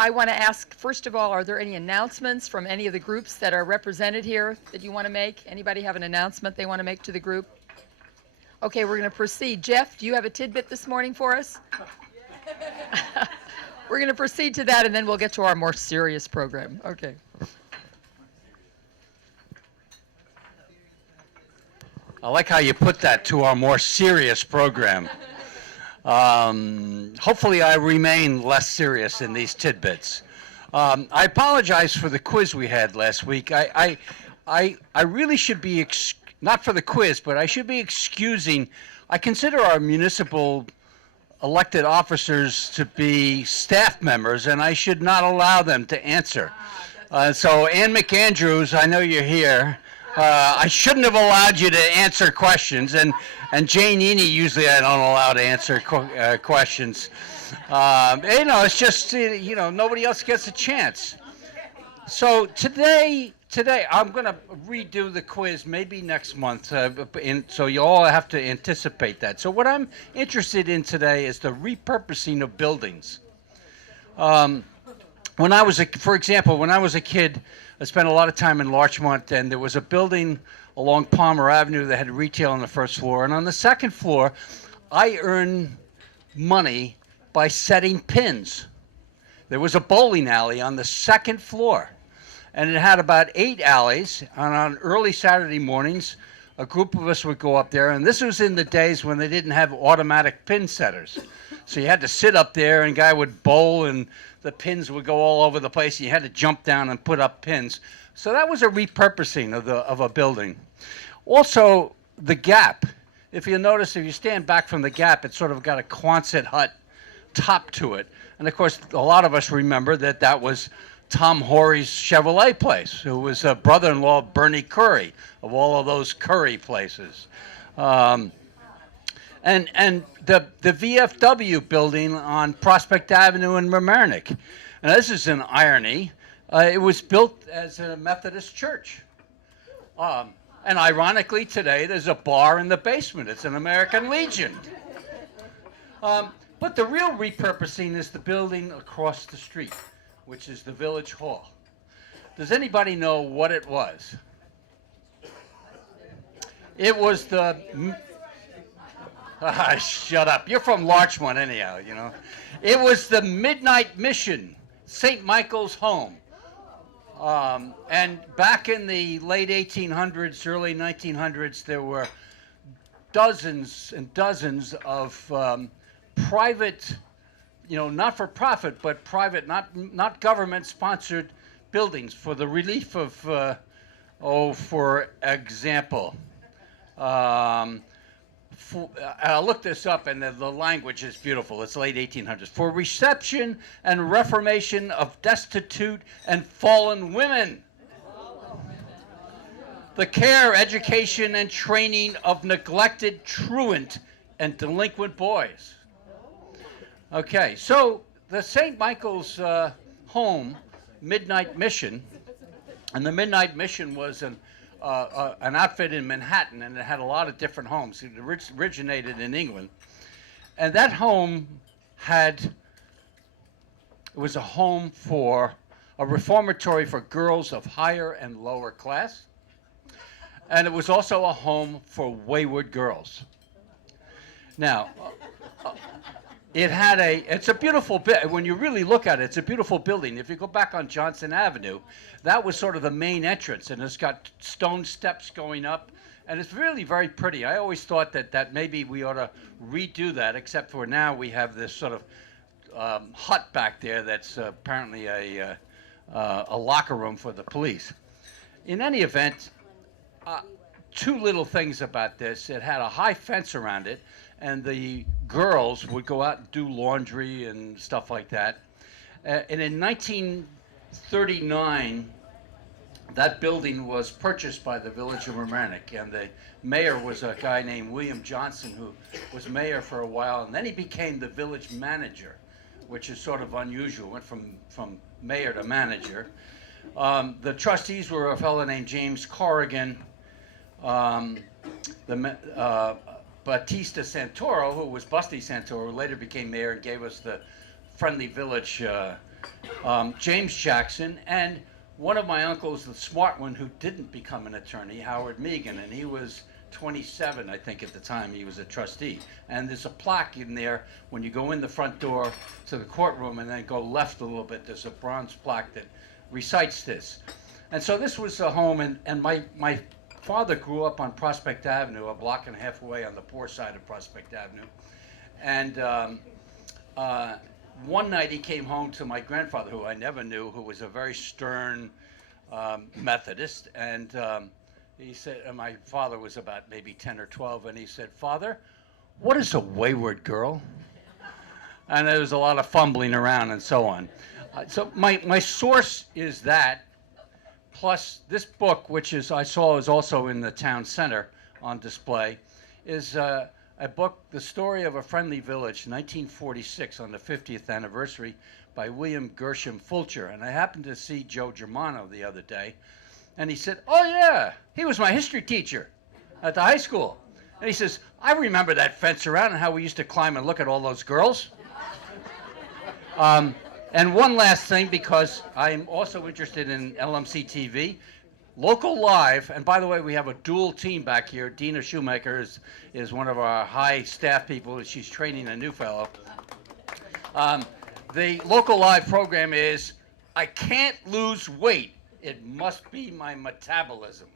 I want to ask, first of all, are there any announcements from any of the groups that are represented here that you want to make? Anybody have an announcement they want to make to the group? Okay, we're going to proceed. Jeff, do you have a tidbit this morning for us? We're going to proceed to that, and then we'll get to our more serious program. Okay. I like how you put that, to our more serious program. Hopefully I remain less serious in these tidbits. I apologize for the quiz we had last week. I really should be, not for the quiz, but I should be excusing, I consider our municipal elected officers to be staff members, and I should not allow them to answer. So Ann McAndrews, I know you're here. I shouldn't have allowed you to answer questions, and Jane Eny, usually I don't allow to answer questions. It's just, nobody else gets a chance. So today I'm going to redo the quiz maybe next month, so you all have to anticipate that. So what I'm interested in today is the repurposing of buildings. For example, when I was a kid, I spent a lot of time in Larchmont, and there was a building along Palmer Avenue that had retail on the first floor. And on the second floor, I earned money by setting pins. There was a bowling alley on the second floor, and it had about 8 alleys. And on early Saturday mornings, a group of us would go up there, and this was in the days when they didn't have automatic pin setters. So you had to sit up there, and a guy would bowl, and the pins would go all over the place, and you had to jump down and put up pins. So that was a repurposing of a building. Also, the Gap. If you notice, if you stand back from the Gap, it's sort of got a Quonset hut top to it. And of course, a lot of us remember that was Tom Horry's Chevrolet place, who was a brother-in-law of Bernie Curry, of all of those Curry places. And the VFW building on Prospect Avenue in Mamaroneck. Now, this is an irony. It was built as a Methodist church. And ironically, today, there's a bar in the basement. It's an American Legion. But the real repurposing is the building across the street, which is the Village Hall. Does anybody know what it was? It was the... Shut up. You're from Larchmont anyhow, It was the Midnight Mission, St. Michael's home. And back in the late 1800s, early 1900s, there were dozens and dozens of private, not for profit, but private, not government-sponsored buildings for the relief of, for example, I looked this up, and the language is beautiful. It's late 1800s. For reception and reformation of destitute and fallen women. The care, education, and training of neglected, truant, and delinquent boys. Okay, so the St. Michael's home, Midnight Mission, and the Midnight Mission was an outfit in Manhattan, and it had a lot of different homes. It originated in England. And that home was a home for a reformatory for girls of higher and lower class. And it was also a home for wayward girls. Now, it's a beautiful, when you really look at it, it's a beautiful building. If you go back on Johnson Avenue, that was sort of the main entrance, and it's got stone steps going up, and it's really very pretty. I always thought that maybe we ought to redo that, except for now we have this sort of hut back there that's apparently a locker room for the police. In any event, two little things about this. It had a high fence around it, and the girls would go out and do laundry and stuff like that. And in 1939, that building was purchased by the Village of Mamaroneck, and the mayor was a guy named William Johnson, who was mayor for a while, and then he became the village manager, which is sort of unusual. Went from mayor to manager. The trustees were a fellow named James Corrigan, Batista Santoro, who was Busty Santoro, who later became mayor and gave us the Friendly Village James Jackson, and one of my uncles, the smart one, who didn't become an attorney, Howard Megan, and he was 27, I think, at the time. He was a trustee. And there's a plaque in there when you go in the front door to the courtroom and then go left a little bit. There's a bronze plaque that recites this. And so this was a home, and my father grew up on Prospect Avenue, a block and a half away on the poor side of Prospect Avenue. And one night he came home to my grandfather, who I never knew, who was a very stern Methodist, and he said, and my father was about maybe 10 or 12, and he said, "Father, what is a wayward girl?" And there was a lot of fumbling around and so on. So my source is that, plus this book, which is I saw is also in the town center on display, is a book, The Story of a Friendly Village, 1946, on the 50th anniversary, by William Gershom Fulcher. And I happened to see Joe Germano the other day, and he said, "Oh yeah, he was my history teacher at the high school." And he says, "I remember that fence around and how we used to climb and look at all those girls." And one last thing, because I'm also interested in LMC-TV, Local Live, and by the way, we have a dual team back here. Dina Shoemaker is one of our high staff people. She's training a new fellow. The Local Live program is, I can't lose weight. It must be my metabolism.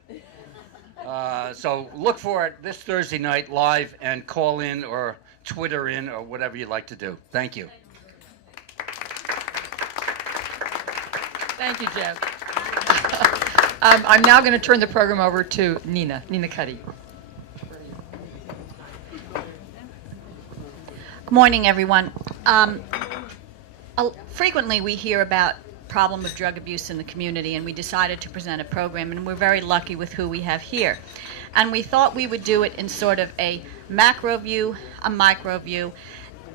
So look for it this Thursday night live, and call in or Twitter in or whatever you'd like to do. Thank you. Thank you, Jeff. I'm now going to turn the program over to Nina Cuddy. Good morning, everyone. Frequently we hear about problem of drug abuse in the community, and we decided to present a program, and we're very lucky with who we have here. And we thought we would do it in sort of a macro view, a micro view,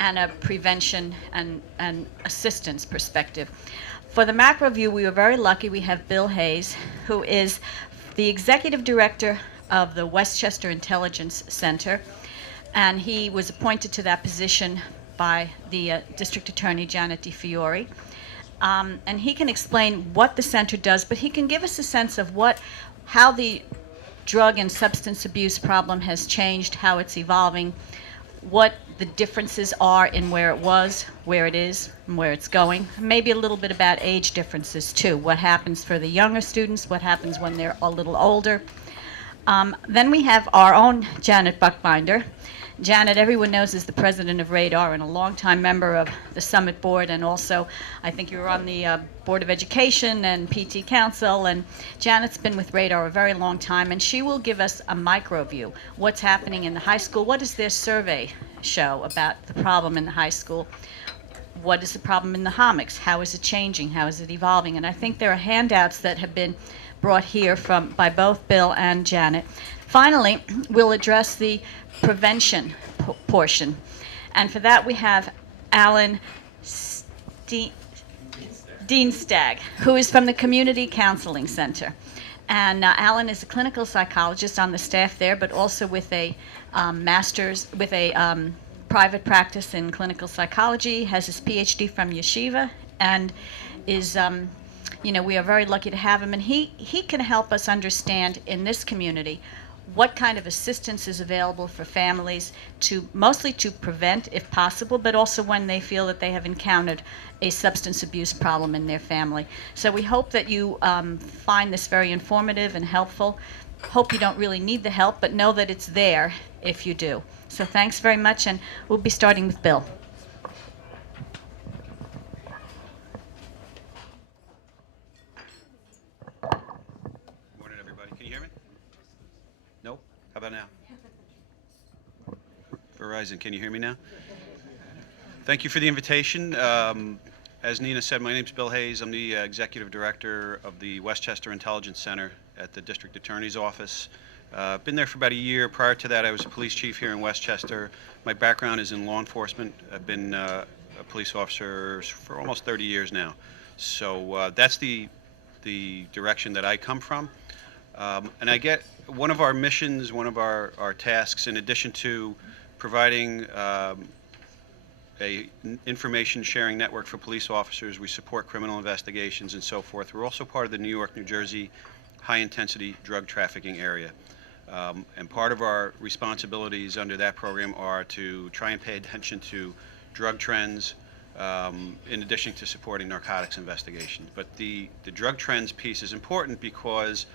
and a prevention and assistance perspective. For the macro view, we were very lucky. We have Bill Hayes, who is the executive director of the Westchester Intelligence Center, and he was appointed to that position by the District Attorney Janet DeFiore. And he can explain what the center does, but he can give us a sense of how the drug and substance abuse problem has changed, how it's evolving, what the differences are in where it was, where it is, and where it's going. Maybe a little bit about age differences too. What happens for the younger students, what happens when they're a little older. Then we have our own Janet Buckbinder. Janet, everyone knows, is the president of Radar and a longtime member of the Summit Board, and also I think you were on the Board of Education and PT Council, and Janet's been with Radar a very long time, and she will give us a micro view. What's happening in the high school? What does their survey show about the problem in the high school? What is the problem in the homics? How is it changing? How is it evolving? And I think there are handouts that have been brought here by both Bill and Janet. Finally, we'll address the prevention portion. And for that, we have Alan Dienstag, who is from the Community Counseling Center. And Alan is a clinical psychologist on the staff there, but also with a private practice in clinical psychology, has his PhD from Yeshiva, and is we are very lucky to have him, and he can help us understand in this community what kind of assistance is available for families mostly to prevent, if possible, but also when they feel that they have encountered a substance abuse problem in their family. So we hope that you find this very informative and helpful. Hope you don't really need the help, but know that it's there if you do. So thanks very much, and we'll be starting with Bill. How about now? Verizon, can you hear me now? Thank you for the invitation. As Nina said, my name's Bill Hayes. I'm the Executive Director of the Westchester Intelligence Center at the District Attorney's Office. Been there for about a year. Prior to that, I was a police chief here in Westchester. My background is in law enforcement. I've been a police officer for almost 30 years now. So that's the direction that I come from. And I get one of our missions, one of our tasks, in addition to providing information sharing network for police officers. We support criminal investigations and so forth. We're also part of the New York, New Jersey high-intensity drug trafficking area. And part of our responsibilities under that program are to try and pay attention to drug trends, in addition to supporting narcotics investigations. But the drug trends piece is important because,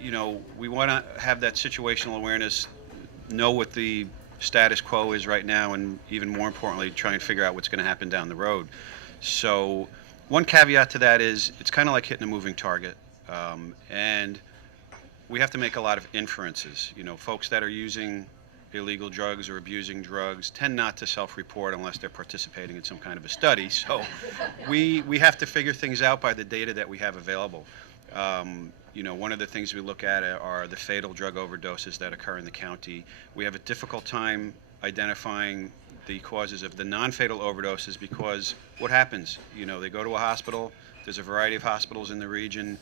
you know, we want to have that situational awareness, know what the status quo is right now, and even more importantly, try and figure out what's going to happen down the road. So one caveat to that is it's kind of like hitting a moving target. And we have to make a lot of inferences. You know, folks that are using illegal drugs or abusing drugs tend not to self-report unless they're participating in some kind of a study. So we have to figure things out by the data that we have available. You know, one of the things we look at are the fatal drug overdoses that occur in the county. We have a difficult time identifying the causes of the non-fatal overdoses because what happens? You know, they go to a hospital. There's a variety of hospitals in the region.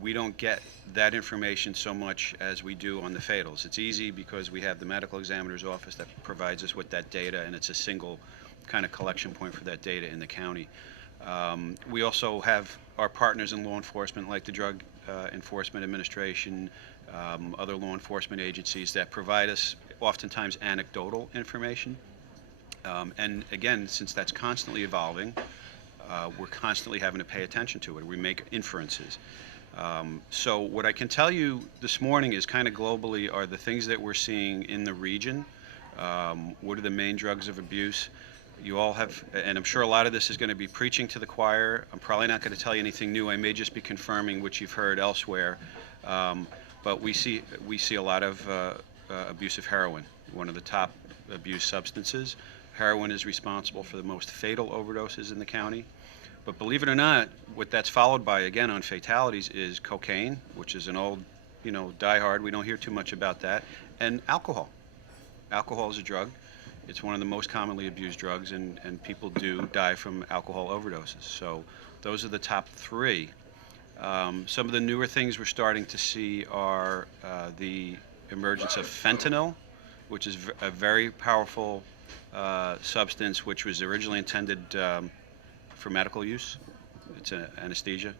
We don't get that information so much as we do on the fatals. It's easy because we have the medical examiner's office that provides us with that data, and it's a single kind of collection point for that data in the county. We also have our partners in law enforcement, like the Drug Enforcement Administration, other law enforcement agencies that provide us oftentimes anecdotal information. And again, since that's constantly evolving, we're constantly having to pay attention to it. We make inferences. So what I can tell you this morning is kind of globally are the things that we're seeing in the region. What are the main drugs of abuse? You all have, and I'm sure a lot of this is going to be preaching to the choir. I'm probably not going to tell you anything new. I may just be confirming what you've heard elsewhere. But we see a lot of abuse of heroin, one of the top abuse substances. Heroin is responsible for the most fatal overdoses in the county. But believe it or not, what that's followed by, again, on fatalities is cocaine, which is an old, you know, diehard. We don't hear too much about that. And alcohol. Alcohol is a drug. It's one of the most commonly abused drugs, and people do die from alcohol overdoses. So those are the top three. Some of the newer things we're starting to see are the emergence of fentanyl, which is a very powerful substance which was originally intended for medical use. It's an anesthesia.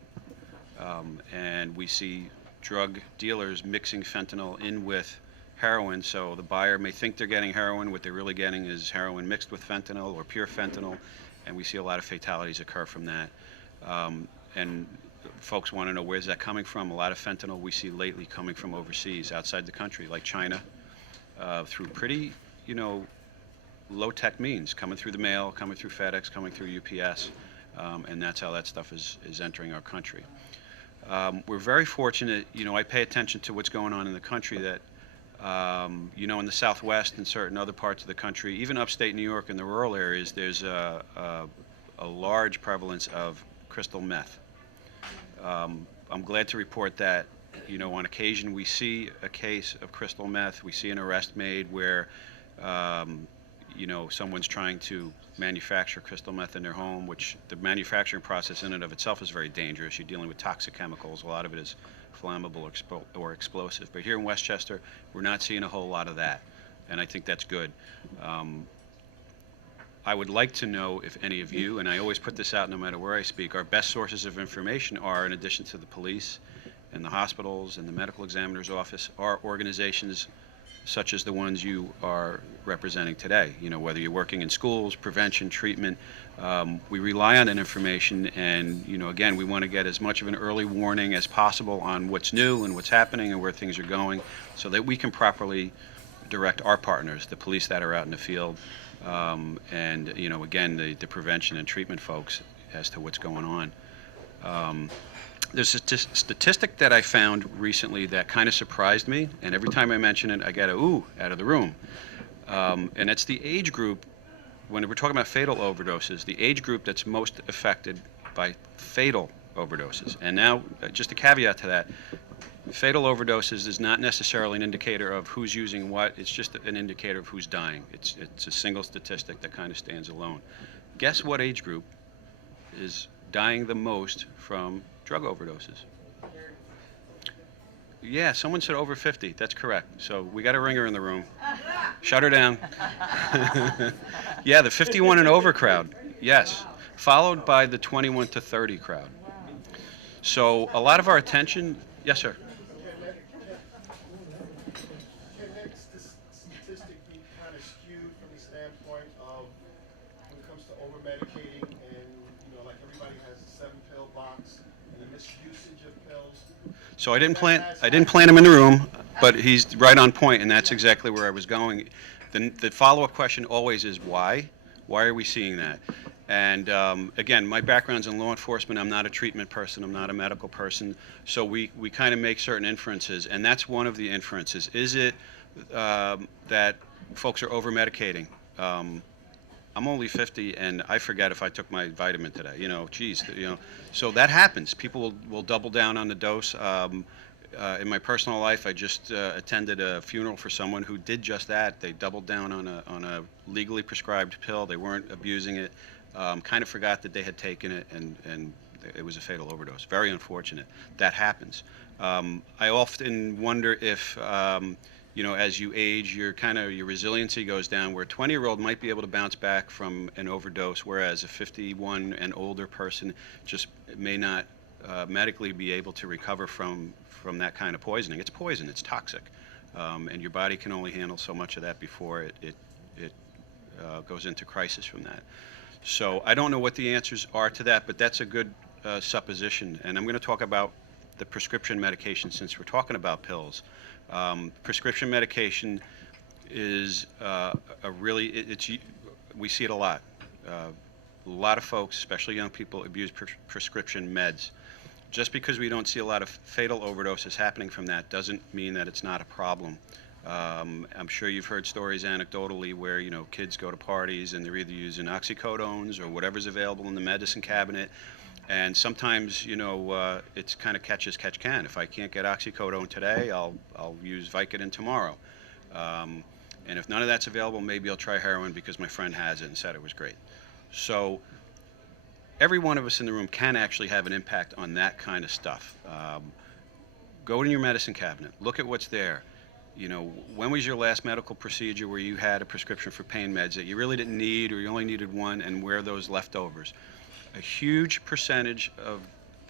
And we see drug dealers mixing fentanyl in with heroin, so the buyer may think they're getting heroin. What they're really getting is heroin mixed with fentanyl or pure fentanyl, and we see a lot of fatalities occur from that. And folks want to know, where's that coming from? A lot of fentanyl we see lately coming from overseas, outside the country, like China, through pretty, you know, low-tech means, coming through the mail, coming through FedEx, coming through UPS, and that's how that stuff is entering our country. We're very fortunate, you know, I pay attention to what's going on in the country that, you know, in the Southwest and certain other parts of the country, even upstate New York in the rural areas, there's a large prevalence of crystal meth. I'm glad to report that, you know, on occasion we see a case of crystal meth. We see an arrest made where, you know, someone's trying to manufacture crystal meth in their home, which the manufacturing process in and of itself is very dangerous. You're dealing with toxic chemicals. A lot of it is flammable or explosive. But here in Westchester, we're not seeing a whole lot of that, and I think that's good. I would like to know if any of you, and I always put this out no matter where I speak, our best sources of information are, in addition to the police and the hospitals and the medical examiner's office, are organizations such as the ones you are representing today. You know, whether you're working in schools, prevention, treatment, we rely on that information, and, you know, again, we want to get as much of an early warning as possible on what's new and what's happening and where things are going, so that we can properly direct our partners, the police that are out in the field, and, you know, again, the prevention and treatment folks as to what's going on. There's a statistic that I found recently that kind of surprised me, and every time I mention it, I get a ooh out of the room. And it's the age group, when we're talking about fatal overdoses, the age group that's most affected by fatal overdoses. And now, just a caveat to that, fatal overdoses is not necessarily an indicator of who's using what. It's just an indicator of who's dying. It's a single statistic that kind of stands alone. Guess what age group is dying the most from drug overdoses? Yeah, someone said over 50. That's correct. So we got a ringer in the room. Shut her down. Yeah, the 51 and over crowd. Yes. Followed by the 21 to 30 crowd. So a lot of our attention. Yes, sir. Can that statistic be kind of skewed from the standpoint of when it comes to over medicating and, like everybody has a 7-pill box and the misusage of pills? So I didn't plant him in the room, but he's right on point, and that's exactly where I was going. The follow-up question always is why? Why are we seeing that? And again, my background's in law enforcement. I'm not a treatment person. I'm not a medical person. So we kind of make certain inferences, and that's one of the inferences. Is it that folks are over-medicating? I'm only 50, and I forget if I took my vitamin today. Geez, So that happens. People will double down on the dose. In my personal life, I just attended a funeral for someone who did just that. They doubled down on a legally prescribed pill. They weren't abusing it. Kind of forgot that they had taken it, and it was a fatal overdose. Very unfortunate. That happens. I often wonder if as you age, your resiliency goes down, where a 20-year-old might be able to bounce back from an overdose, whereas a 51 and older person just may not medically be able to recover from that kind of poisoning. It's poison. It's toxic, and your body can only handle so much of that before it goes into crisis from that. So I don't know what the answers are to that, but that's a good supposition. And I'm going to talk about the prescription medication since we're talking about pills. Prescription medication is we see it a lot. A lot of folks, especially young people, abuse prescription meds. Just because we don't see a lot of fatal overdoses happening from that doesn't mean that it's not a problem. I'm sure you've heard stories anecdotally where kids go to parties and they're either using oxycodones or whatever's available in the medicine cabinet. And sometimes, it's kind of catch as catch can. If I can't get oxycodone today, I'll use Vicodin tomorrow. And if none of that's available, maybe I'll try heroin because my friend has it and said it was great. So every one of us in the room can actually have an impact on that kind of stuff. Go to your medicine cabinet. Look at what's there. When was your last medical procedure where you had a prescription for pain meds that you really didn't need or you only needed one, and where are those leftovers? A huge percentage of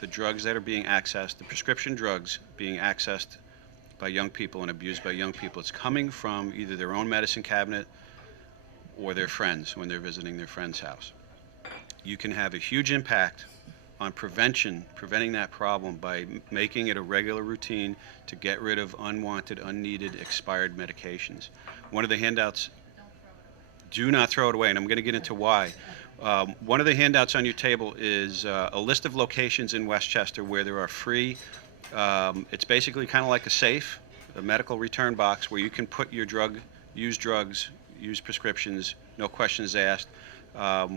the drugs that are being accessed, the prescription drugs being accessed by young people and abused by young people, it's coming from either their own medicine cabinet or their friends when they're visiting their friend's house. You can have a huge impact on preventing that problem by making it a regular routine to get rid of unwanted, unneeded, expired medications. One of the handouts, do not throw it away, and I'm going to get into why. One of the handouts on your table is a list of locations in Westchester where there are free, it's basically kind of like a safe, a medical return box where you can put your used drugs, used prescriptions, no questions asked.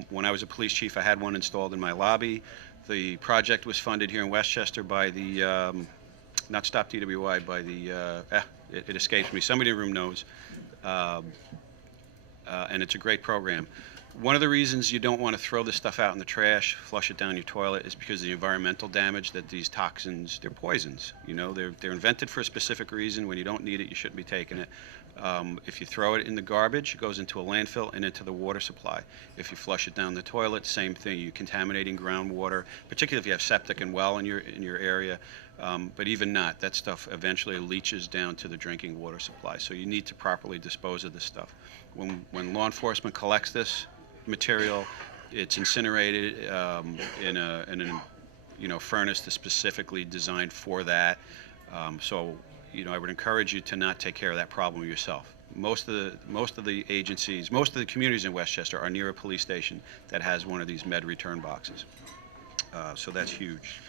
When I was a police chief, I had one installed in my lobby. The project was funded here in Westchester by the, not Stop DWI, by the, it escapes me, somebody in the room knows, and it's a great program. One of the reasons you don't want to throw this stuff out in the trash, flush it down your toilet, is because of the environmental damage that these toxins, they're poisons. They're invented for a specific reason. When you don't need it, you shouldn't be taking it. If you throw it in the garbage, it goes into a landfill and into the water supply. If you flush it down the toilet, same thing. You're contaminating groundwater, particularly if you have septic and well in your area. But even not, that stuff eventually leaches down to the drinking water supply. So you need to properly dispose of this stuff. When law enforcement collects this material, it's incinerated in a furnace that's specifically designed for that. So I would encourage you to not take care of that problem yourself. Most of the agencies, most of the communities in Westchester are near a police station that has one of these med return boxes. So that's huge.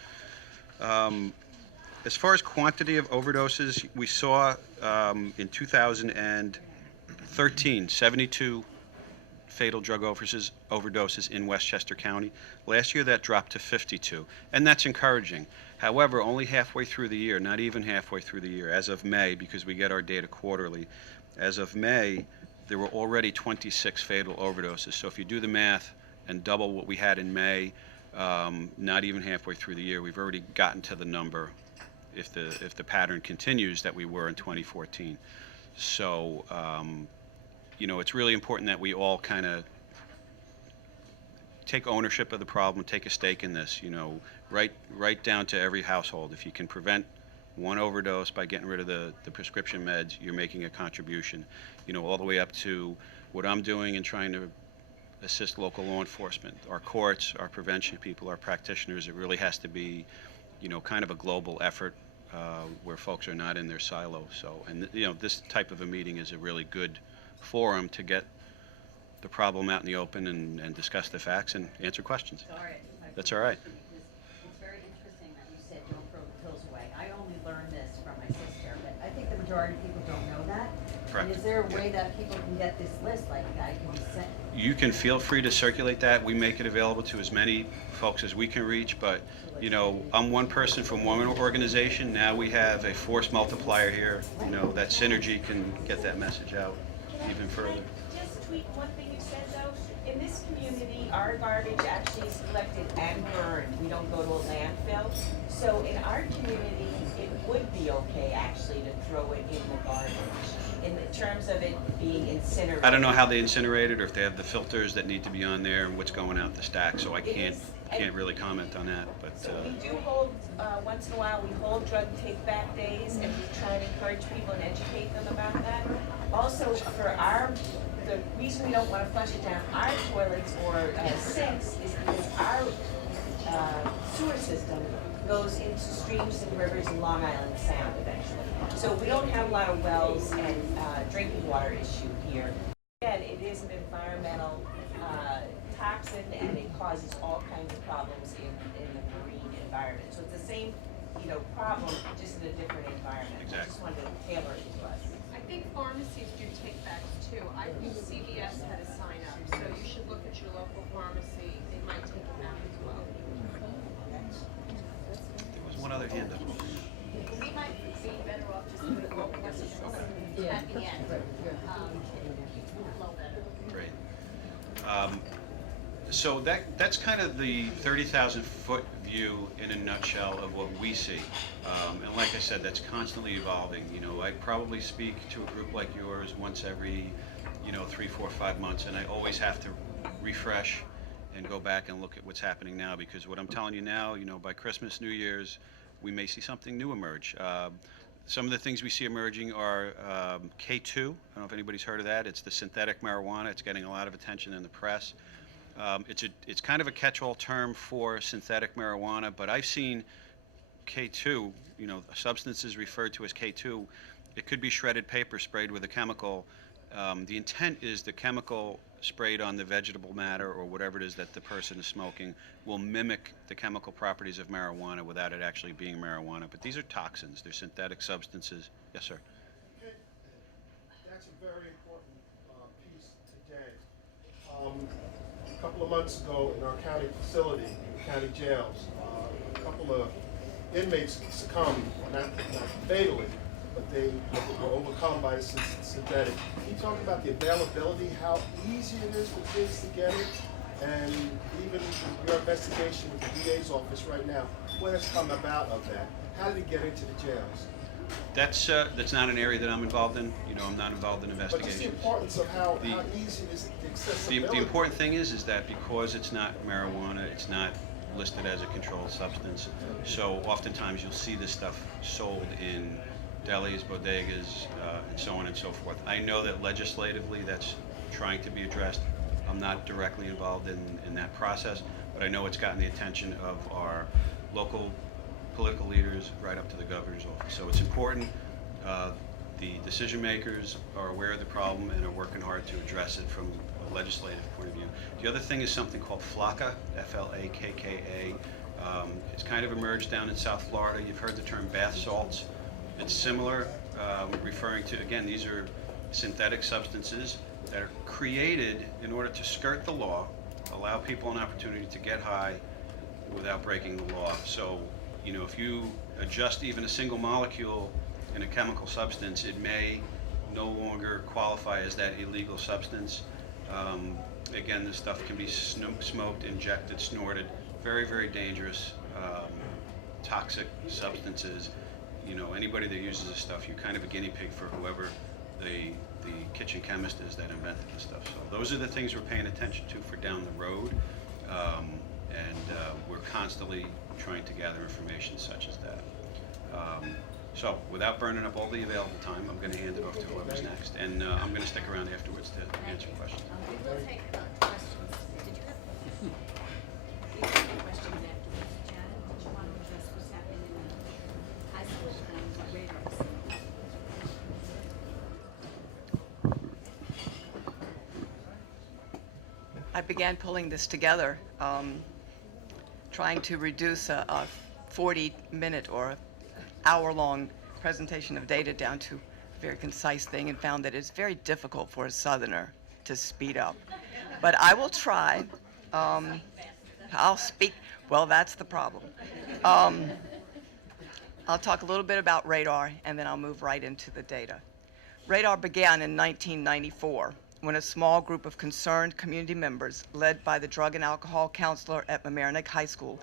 As far as quantity of overdoses, we saw in 2013 72 fatal drug overdoses in Westchester County. Last year that dropped to 52, and that's encouraging. However, only halfway through the year, not even halfway through the year, as of May, because we get our data quarterly, as of May, there were already 26 fatal overdoses. So if you do the math and double what we had in May, not even halfway through the year, we've already gotten to the number if the pattern continues that we were in 2014. So, you know, it's really important that we all kind of take ownership of the problem, take a stake in this, you know, right down to every household. If you can prevent one overdose by getting rid of the prescription meds, you're making a contribution, you know, all the way up to what I'm doing and trying to assist local law enforcement, our courts, our prevention people, our practitioners. It really has to be, you know, kind of a global effort where folks are not in their silo. So, and you know, this type of a meeting is a really good forum to get the problem out in the open and discuss the facts and answer questions. Sorry. That's all right. It's very interesting that you said don't throw the pills away. I only learned this from my sister, but I think the majority of people don't know that. Correct. And is there a way that people can get this list, like I can be sent? You can feel free to circulate that. We make it available to as many folks as we can reach, but you know, I'm one person from one organization. Now we have a force multiplier here. You know, that synergy can get that message out even further. Just tweak one thing you said though. In this community, our garbage actually is collected and burned. We don't go to a landfill. So in our community, it would be okay actually to throw it in the garbage. In terms of it being incinerated. I don't know how they incinerate it or if they have the filters that need to be on there and what's going out the stack, so I can't really comment on that. But So we do hold, once in a while, we hold drug take-back days, and we try and encourage people and educate them about that. Also, for the reason we don't want to flush it down our toilets or sinks is because our sewer system goes into streams and rivers in Long Island Sound eventually. So we don't have a lot of wells and drinking water issue here. Again, it is an environmental toxin, and it causes all kinds of problems in the marine environment. So it's the same, you know, problem, just in a different environment. Exactly. I just wanted to tailor it to us. I think pharmacies do take backs too. I think CVS had a sign up, so you should look at your local pharmacy. They might take it back as well. there was one other hand up. We might be better off just doing local pharmacies at the end. Flow better. Great. So that's kind of the 30,000-foot view in a nutshell of what we see. And like I said, that's constantly evolving. You know, I probably speak to a group like yours once every, you know, 3, 4, 5 months, and I always have to refresh and go back and look at what's happening now, because what I'm telling you now, you know, by Christmas, New Year's, we may see something new emerge. Some of the things we see emerging are K2. I don't know if anybody's heard of that. It's the synthetic marijuana. It's getting a lot of attention in the press. It's kind of a catch-all term for synthetic marijuana, but I've seen K2, you know, substances referred to as K2. It could be shredded paper sprayed with a chemical. The intent is the chemical sprayed on the vegetable matter or whatever it is that the person is smoking will mimic the chemical properties of marijuana without it actually being marijuana. But these are toxins. They're synthetic substances. Yes, sir. Okay, that's a very important piece today. A couple of months ago in our county facility, county jails, a couple of inmates succumbed, not fatally, but they were overcome by synthetic. Can you talk about the availability, how easy it is for kids to get it, and even your investigation with the DA's office right now, what has come about of that? How did it get into the jails? That's not an area that I'm involved in. You know, I'm not involved in But just the investigations. importance of how easy it is, the accessibility. The important thing is that because it's not marijuana, it's not listed as a controlled substance. So oftentimes you'll see this stuff sold in delis, bodegas, and so on and so forth. I know that legislatively that's trying to be addressed. I'm not directly involved in that process, but I know it's gotten the attention of our local political leaders right up to the governor's office. So it's important. The decision makers are aware of the problem and are working hard to address it from a legislative point of view. The other thing is something called FLACA, F-L-A-K-K-A. It's kind of emerged down in South Florida. You've heard the term bath salts. It's similar, referring to, again, these are synthetic substances that are created in order to skirt the law, allow people an opportunity to get high without breaking the law. So, you know, if you adjust even a single molecule in a chemical substance, it may no longer qualify as that illegal substance. Again, this stuff can be smoked, injected, snorted, very, very dangerous, toxic substances. you know, anybody that uses this stuff, you're kind of a guinea pig for whoever the kitchen chemist is that invented this stuff. So those are the things we're paying attention to for down the road, we're constantly trying to gather information such as that. So without burning up all the available time, I'm going to hand it off to whoever's next, and I'm going to stick around afterwards to answer questions. We will take questions. Did you have? We will take questions afterwards. Janet, did you want to address what's happening in the high school and what radar is seeing? I began pulling this together, trying to reduce a 40-minute or hour-long presentation of data down to a very concise thing, and found that it's very difficult for a Southerner to speed up. But I will try. I'll speak. Well, that's the problem. I'll talk a little bit about radar, and then I'll move right into the data. Radar began in 1994 when a small group of concerned community members, led by the drug and alcohol counselor at Mamaroneck High School,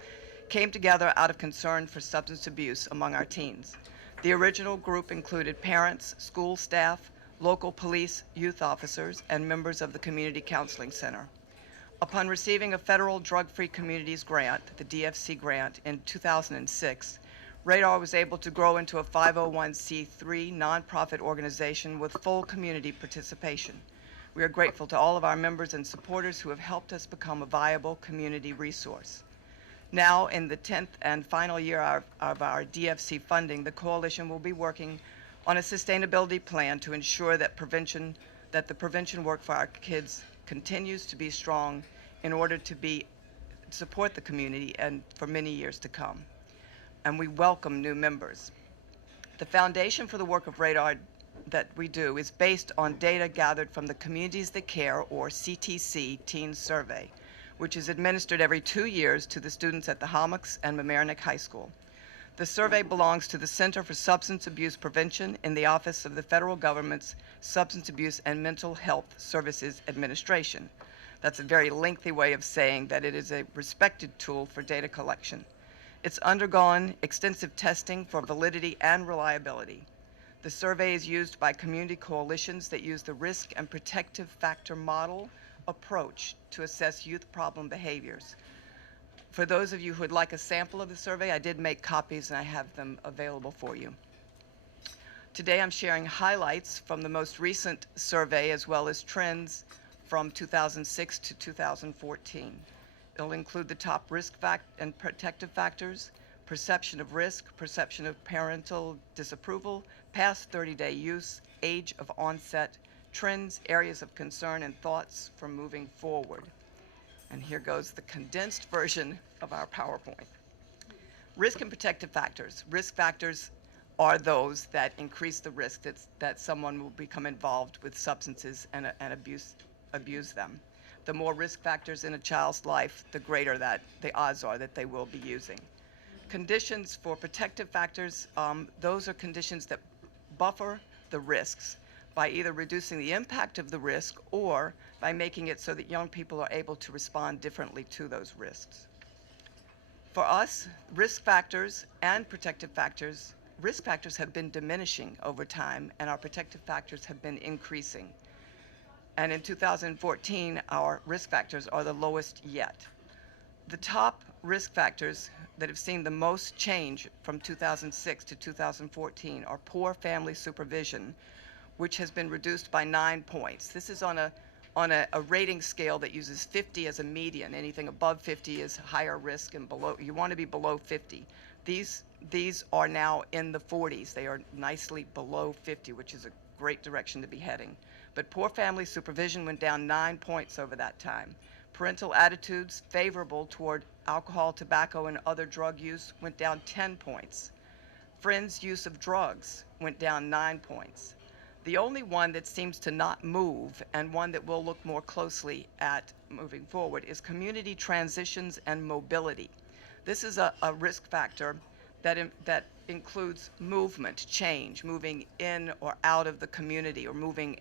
came together out of concern for substance abuse among our teens. The original group included parents, school staff, local police, youth officers, and members of the Community Counseling Center. Upon receiving a federal Drug-Free Communities grant, the DFC grant, in 2006, Radar was able to grow into a 501c3 nonprofit organization with full community participation. We are grateful to all of our members and supporters who have helped us become a viable community resource. Now, in the 10th and final year of our DFC funding, the coalition will be working on a sustainability plan to ensure that the prevention work for our kids continues to be strong in order to support the community and for many years to come. And we welcome new members. The foundation for the work of Radar that we do is based on data gathered from the Communities That Care, or CTC, Teen Survey, which is administered every 2 years to the students at the Hommocks and Mamaroneck High School. The survey belongs to the Center for Substance Abuse Prevention in the Office of the Federal Government's Substance Abuse and Mental Health Services Administration. That's a very lengthy way of saying that it is a respected tool for data collection. It's undergone extensive testing for validity and reliability. The survey is used by community coalitions that use the risk and protective factor model approach to assess youth problem behaviors. For those of you who would like a sample of the survey, I did make copies and I have them available for you. Today I'm sharing highlights from the most recent survey as well as trends from 2006 to 2014. It'll include the top risk and protective factors, perception of risk, perception of parental disapproval, past 30-day use, age of onset, trends, areas of concern, and thoughts for moving forward. And here goes the condensed version of our PowerPoint. Risk and protective factors. Risk factors are those that increase the risk that someone will become involved with substances and abuse them. The more risk factors in a child's life, the greater that the odds are that they will be using. Conditions for protective factors, those are conditions that buffer the risks by either reducing the impact of the risk or by making it so that young people are able to respond differently to those risks. For us, risk factors and protective factors, risk factors have been diminishing over time and our protective factors have been increasing. And in 2014, our risk factors are the lowest yet. The top risk factors that have seen the most change from 2006 to 2014 are poor family supervision, which has been reduced by 9 points. This is on a rating scale that uses 50 as a median. Anything above 50 is higher risk, and below, you want to be below 50. These are now in the 40s. They are nicely below 50, which is a great direction to be heading. But poor family supervision went down 9 points over that time. Parental attitudes favorable toward alcohol, tobacco, and other drug use went down 10 points. Friends' use of drugs went down 9 points. The only one that seems to not move, and one that we'll look more closely at moving forward, is community transitions and mobility. This is a risk factor that includes movement, change, moving in or out of the community or moving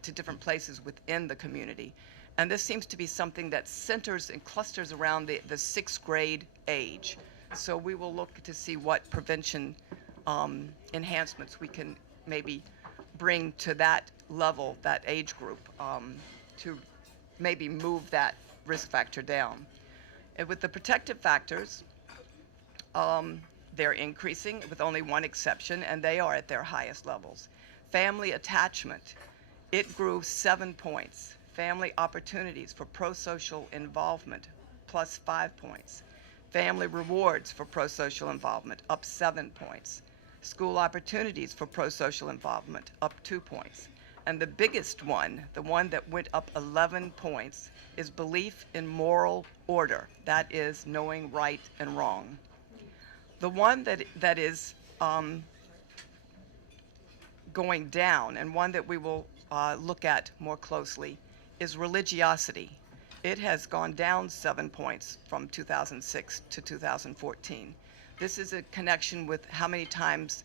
to different places within the community. And this seems to be something that centers and clusters around the 6th grade age. So we will look to see what prevention enhancements we can maybe bring to that level, that age group, to maybe move that risk factor down. And with the protective factors, they're increasing with only one exception, and they are at their highest levels. Family attachment, it grew 7 points. Family opportunities for pro-social involvement, plus 5 points. Family rewards for pro-social involvement, up 7 points. School opportunities for pro-social involvement, up 2 points. And the biggest one, the one that went up 11 points, is belief in moral order. That is knowing right and wrong. The one that is going down, and one that we will look at more closely, is religiosity. It has gone down 7 points from 2006 to 2014. This is a connection with how many times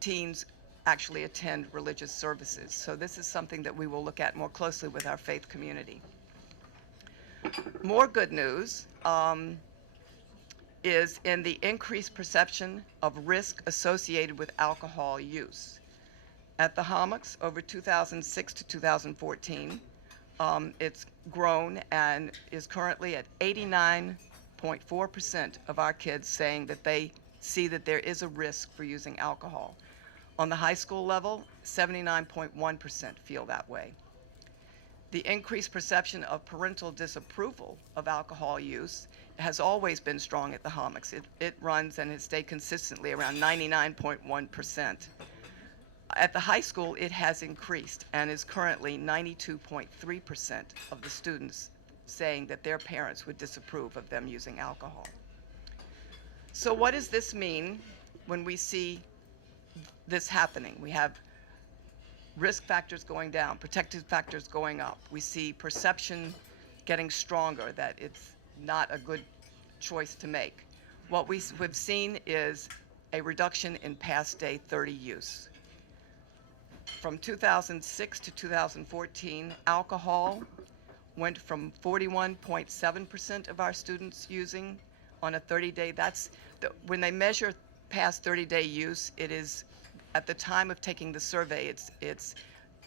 teens actually attend religious services. So this is something that we will look at more closely with our faith community. More good news is in the increased perception of risk associated with alcohol use. At the Hommocks, over 2006 to 2014, it's grown and is currently at 89.4% of our kids saying that they see that there is a risk for using alcohol. On the high school level, 79.1% feel that way. The increased perception of parental disapproval of alcohol use has always been strong at the Hommocks. It runs and has stayed consistently around 99.1%. At the high school, it has increased and is currently 92.3% of the students saying that their parents would disapprove of them using alcohol. So what does this mean when we see this happening? We have risk factors going down, protective factors going up. We see perception getting stronger that it's not a good choice to make. What we've seen is a reduction in past day 30 use. From 2006 to 2014, alcohol went from 41.7% of our students using on a 30-day. When they measure past 30-day use, it is at the time of taking the survey, it's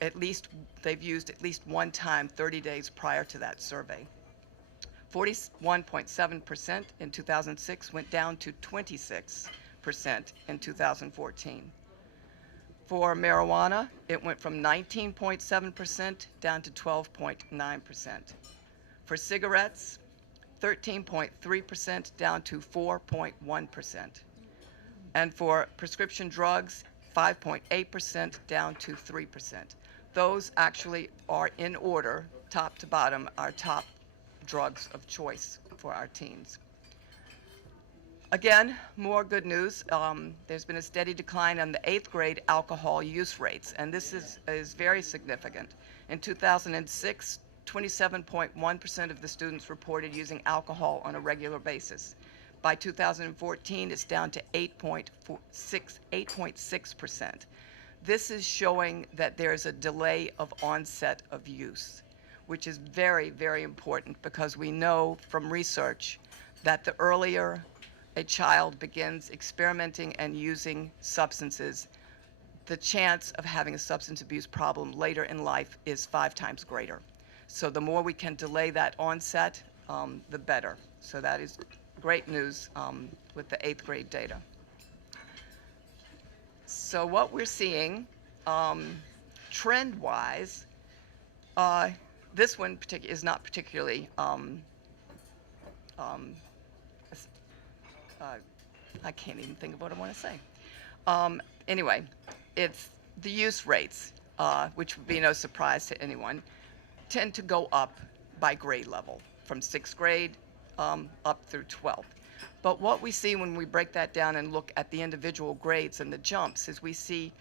at least, they've used at least one time 30 days prior to that survey. 41.7% in 2006 went down to 26% in 2014. For marijuana, it went from 19.7% down to 12.9%. For cigarettes, 13.3% down to 4.1%. And for prescription drugs, 5.8% down to 3%. Those actually are in order, top to bottom, our top drugs of choice for our teens. Again, more good news. There's been a steady decline on the 8th grade alcohol use rates, and this is very significant. In 2006, 27.1% of the students reported using alcohol on a regular basis. By 2014, it's down to 8.6%. This is showing that there's a delay of onset of use, which is very, very important because we know from research that the earlier a child begins experimenting and using substances, the chance of having a substance abuse problem later in life is 5 times greater. So the more we can delay that onset, the better. So that is great news with the 8th grade data. So what we're seeing trend-wise, this one is not particularly, I can't even think of what I want to say. Anyway, it's the use rates, which would be no surprise to anyone, tend to go up by grade level, from 6th grade up through 12th. But what we see when we break that down and look at the individual grades and the jumps is we see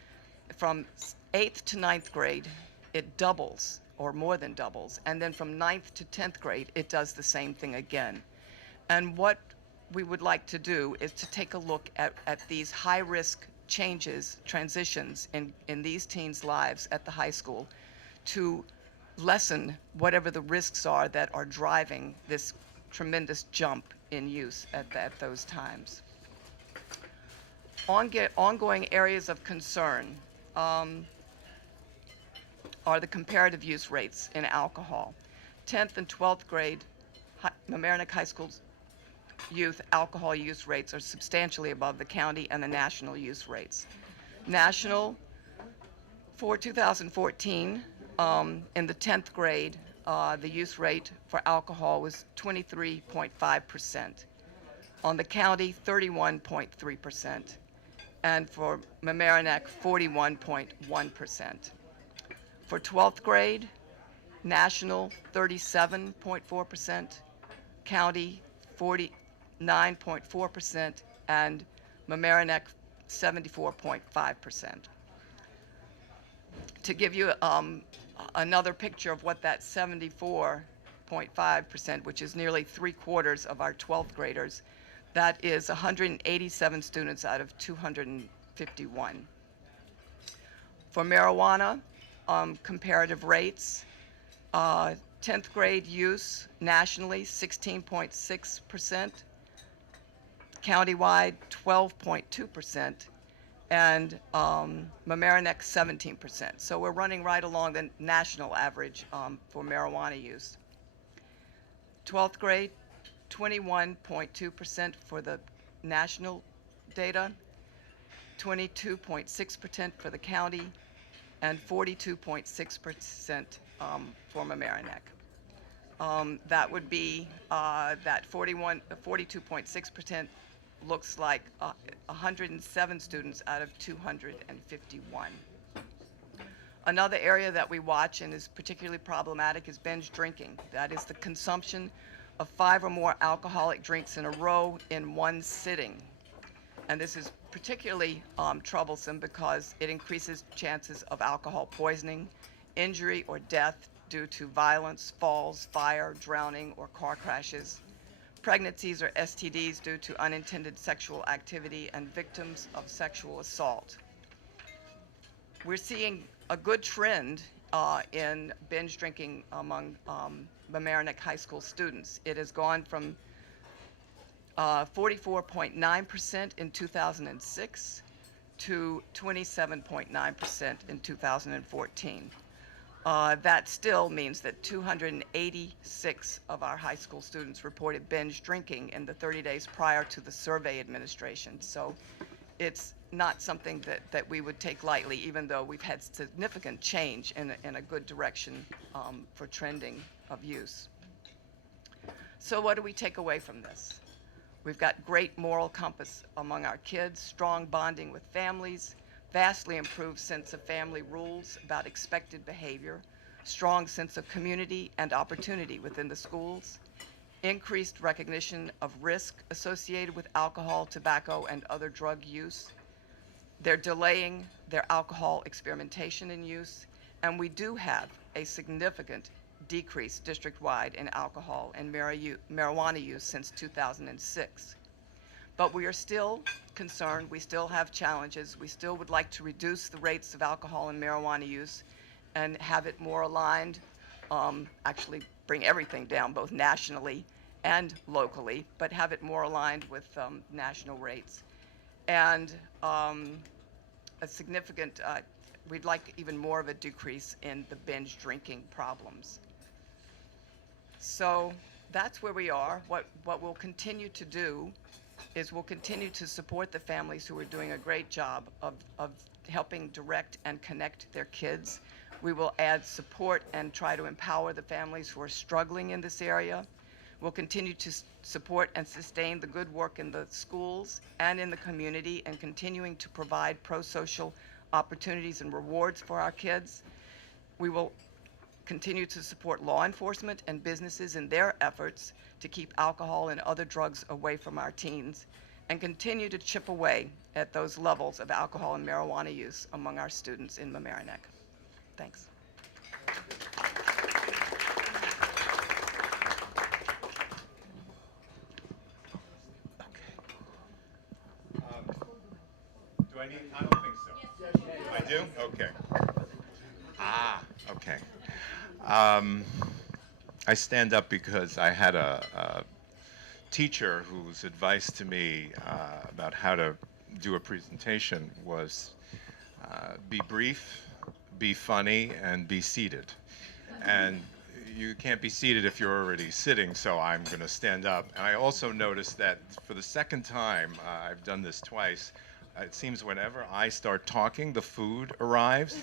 from 8th to 9th grade, it doubles or more than doubles. And then from 9th to 10th grade, it does the same thing again. And what we would like to do is to take a look at these high-risk changes, transitions in these teens' lives at the high school to lessen whatever the risks are that are driving this tremendous jump in use at those times. ongoing areas of concern are the comparative use rates in alcohol. 10th and 12th grade Mamaroneck High School's youth alcohol use rates are substantially above the county and the national use rates. National, for 2014, in the 10th grade, the use rate for alcohol was 23.5%. On the county, 31.3%. And for Mamaroneck, 41.1%. For 12th grade, national, 37.4%, county, 49.4%, and Mamaroneck, 74.5%. To give you another picture of what that 74.5%, which is nearly 3/4 of our 12th graders, that is 187 students out of 251. For marijuana, comparative rates, 10th grade use nationally 16.6%, countywide 12.2%, and Mamaroneck 17%. So we're running right along the national average for marijuana use. 12th grade, 21.2% for the national data, 22.6% for the county, and 42.6% for Mamaroneck. That would be that 42.6% looks like 107 students out of 251. Another area that we watch and is particularly problematic is binge drinking. That is the consumption of 5 or more alcoholic drinks in a row in one sitting. And this is particularly troublesome because it increases chances of alcohol poisoning, injury, or death due to violence, falls, fire, drowning, or car crashes, pregnancies or STDs due to unintended sexual activity, and victims of sexual assault. We're seeing a good trend in binge drinking among Mamaroneck High School students. It has gone from 44.9% in 2006 to 27.9% in 2014. That still means that 286 of our high school students reported binge drinking in the 30 days prior to the survey administration. So it's not something that we would take lightly, even though we've had significant change in a good direction for trending of use. So what do we take away from this? We've got great moral compass among our kids, strong bonding with families, vastly improved sense of family rules about expected behavior, strong sense of community and opportunity within the schools, increased recognition of risk associated with alcohol, tobacco, and other drug use. They're delaying their alcohol experimentation and use, and we do have a significant decrease district-wide in alcohol and marijuana use since 2006. But we are still concerned, we still have challenges, we still would like to reduce the rates of alcohol and marijuana use and have it more aligned, actually bring everything down both nationally and locally, but have it more aligned with national rates. And a significant, we'd like even more of a decrease in the binge drinking problems. So that's where we are. What we'll continue to do is we'll continue to support the families who are doing a great job of helping direct and connect their kids. We will add support and try to empower the families who are struggling in this area. We'll continue to support and sustain the good work in the schools and in the community, and continuing to provide pro-social opportunities and rewards for our kids. We will continue to support law enforcement and businesses in their efforts to keep alcohol and other drugs away from our teens, and continue to chip away at those levels of alcohol and marijuana use among our students in Mamaroneck. Thanks. Do I need? I don't think so. I do? Okay. Okay. I stand up because I had a teacher whose advice to me about how to do a presentation was be brief, be funny, and be seated. And you can't be seated if you're already sitting, so I'm going to stand up. And I also noticed that for the second time, I've done this twice, it seems whenever I start talking, the food arrives.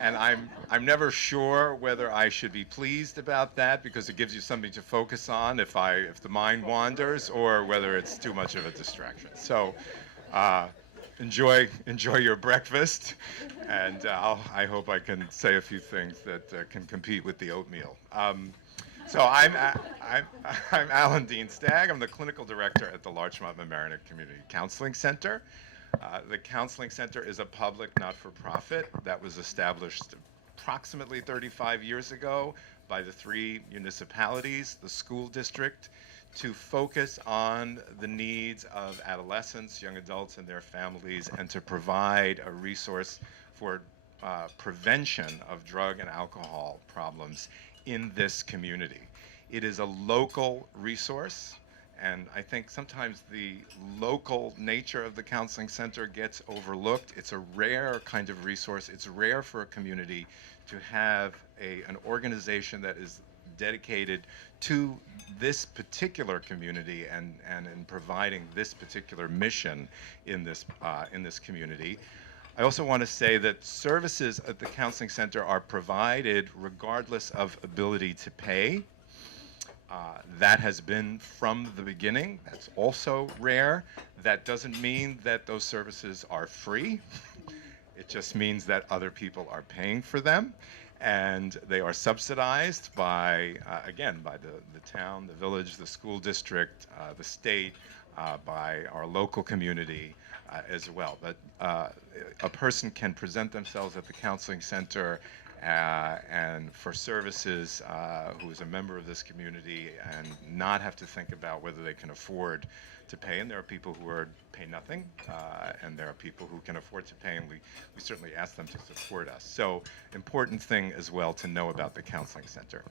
And I'm never sure whether I should be pleased about that because it gives you something to focus on if the mind wanders, or whether it's too much of a distraction. So enjoy your breakfast, and I hope I can say a few things that can compete with the oatmeal. So I'm Alan Dean Stagg. I'm the clinical director at the Larchmont Mamaroneck Community Counseling Center. The Counseling Center is a public not-for-profit that was established approximately 35 years ago by the 3 municipalities, the school district, to focus on the needs of adolescents, young adults, and their families, and to provide a resource for prevention of drug and alcohol problems in this community. It is a local resource, and I think sometimes the local nature of the counseling center gets overlooked. It's a rare kind of resource. It's rare for a community to have an organization that is dedicated to this particular community and in providing this particular mission in this community. I also want to say that services at the counseling center are provided regardless of ability to pay. That has been from the beginning. That's also rare. That doesn't mean that those services are free. It just means that other people are paying for them, and they are subsidized by, again, by the town, the village, the school district, the state, by our local community as well. But a person can present themselves at the counseling center and for services who is a member of this community and not have to think about whether they can afford to pay. And there are people who pay nothing, and there are people who can afford to pay, and we certainly ask them to support us. So important thing as well to know about the counseling center.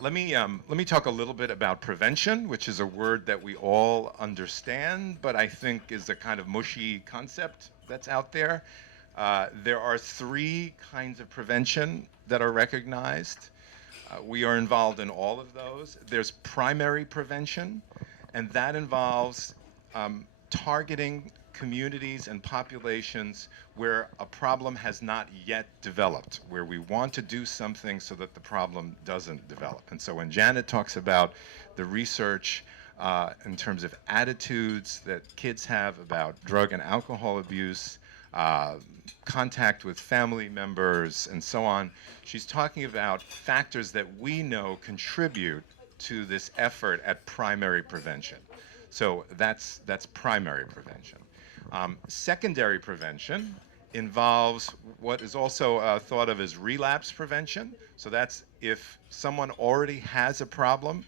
Let me talk a little bit about prevention, which is a word that we all understand, but I think is a kind of mushy concept that's out there. There are 3 kinds of prevention that are recognized. We are involved in all of those. There's primary prevention, and that involves targeting communities and populations where a problem has not yet developed, where we want to do something so that the problem doesn't develop. And so when Janet talks about the research in terms of attitudes that kids have about drug and alcohol abuse, contact with family members, and so on, she's talking about factors that we know contribute to this effort at primary prevention. So that's primary prevention. Secondary prevention involves what is also thought of as relapse prevention. So that's if someone already has a problem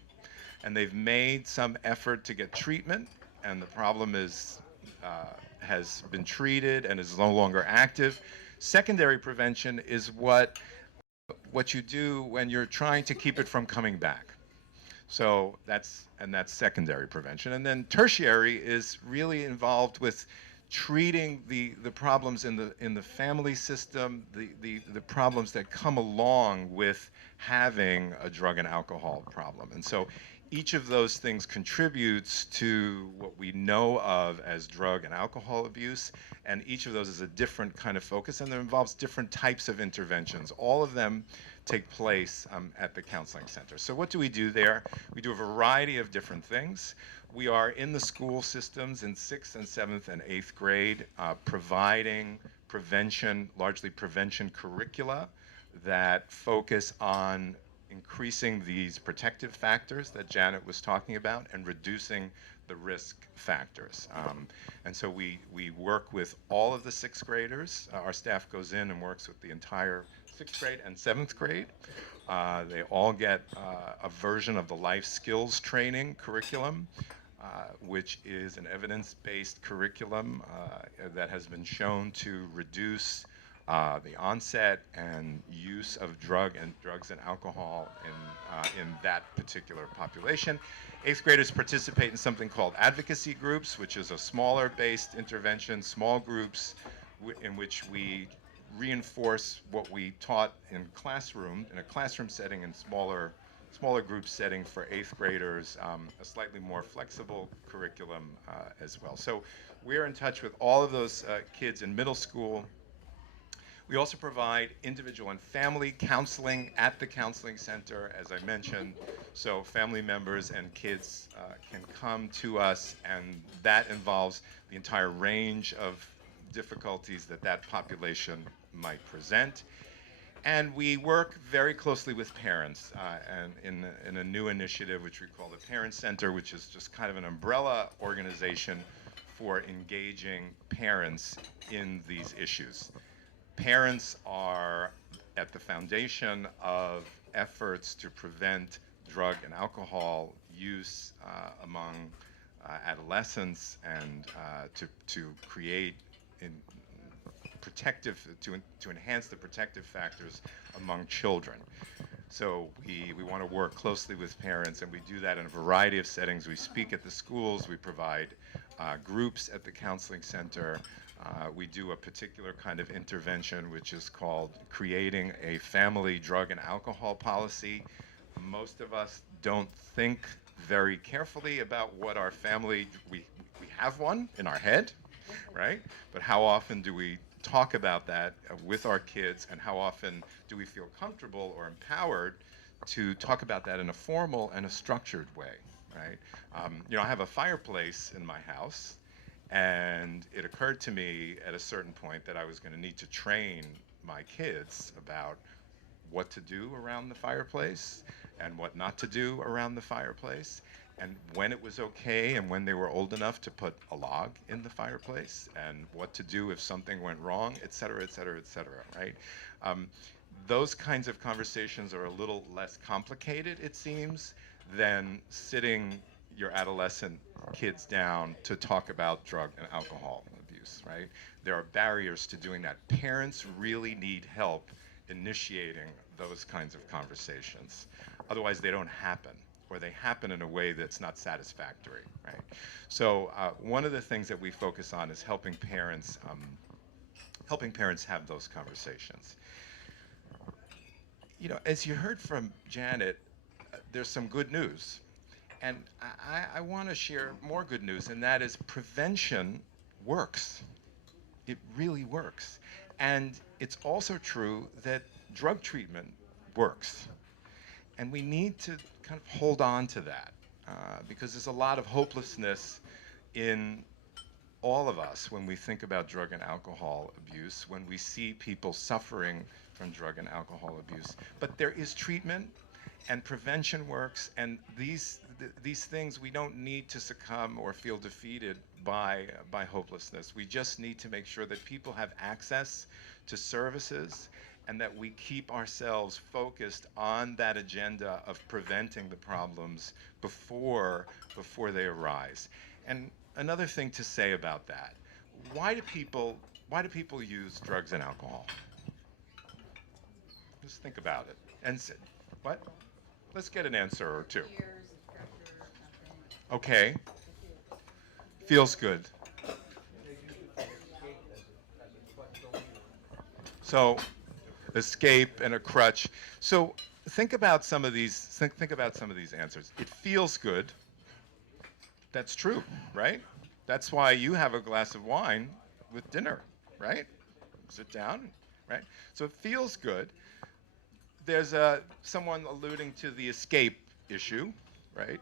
and they've made some effort to get treatment, and the problem has been treated and is no longer active. Secondary prevention is what you do when you're trying to keep it from coming back. So that's secondary prevention. And then tertiary is really involved with treating the problems in the family system, the problems that come along with having a drug and alcohol problem. And so each of those things contributes to what we know of as drug and alcohol abuse, and each of those is a different kind of focus, and it involves different types of interventions. All of them take place at the counseling center. So what do we do there? We do a variety of different things. We are in the school systems in 6th and 7th and 8th grade, providing prevention, largely prevention curricula that focus on increasing these protective factors that Janet was talking about and reducing the risk factors. And so we work with all of the 6th graders. Our staff goes in and works with the entire 6th grade and 7th grade. They all get a version of the life skills training curriculum, which is an evidence-based curriculum that has been shown to reduce the onset and use of drugs and alcohol in that particular population. Eighth graders participate in something called advocacy groups, which is a smaller based intervention, small groups in which we reinforce what we taught in a classroom setting, in smaller group setting for eighth graders, a slightly more flexible curriculum as well. So we're in touch with all of those kids in middle school. We also provide individual and family counseling at the counseling center, as I mentioned, so family members and kids can come to us, and that involves the entire range of difficulties that population might present. And we work very closely with parents and in a new initiative which we call the Parent Center, which is just kind of an umbrella organization for engaging parents in these issues. Parents are at the foundation of efforts to prevent drug and alcohol use among adolescents, and to create to enhance the protective factors among children. So we want to work closely with parents, and we do that in a variety of settings. We speak at the schools, we provide groups at the counseling center. We do a particular kind of intervention which is called creating a family drug and alcohol policy. Most of us don't think very carefully about what our family, we have one in our head, right? But how often do we talk about that with our kids, and how often do we feel comfortable or empowered to talk about that in a formal and a structured way, right? I have a fireplace in my house, and it occurred to me at a certain point that I was going to need to train my kids about what to do around the fireplace and what not to do around the fireplace, and when it was okay and when they were old enough to put a log in the fireplace, and what to do if something went wrong, et cetera, et cetera, et cetera, right? Those kinds of conversations are a little less complicated, it seems, than sitting your adolescent kids down to talk about drug and alcohol abuse, right? There are barriers to doing that. Parents really need help initiating those kinds of conversations. Otherwise, they don't happen, or they happen in a way that's not satisfactory, right? So one of the things that we focus on is helping parents have those conversations. As you heard from Janet, there's some good news. And I want to share more good news, and that is prevention works. It really works. And it's also true that drug treatment works. And we need to kind of hold on to that because there's a lot of hopelessness in all of us when we think about drug and alcohol abuse, when we see people suffering from drug and alcohol abuse. But there is treatment, and prevention works, and these things, we don't need to succumb or feel defeated by hopelessness. We just need to make sure that people have access to services, and that we keep ourselves focused on that agenda of preventing the problems before they arise. And another thing to say about that, why do people use drugs and alcohol? Just think about it. And what? Let's get an answer or two. Okay. Feels good. So, escape and a crutch. So think about some of these. Think about some of these answers. It feels good. That's true, right? That's why you have a glass of wine with dinner, right? Sit down, right? So it feels good. There's someone alluding to the escape issue, right?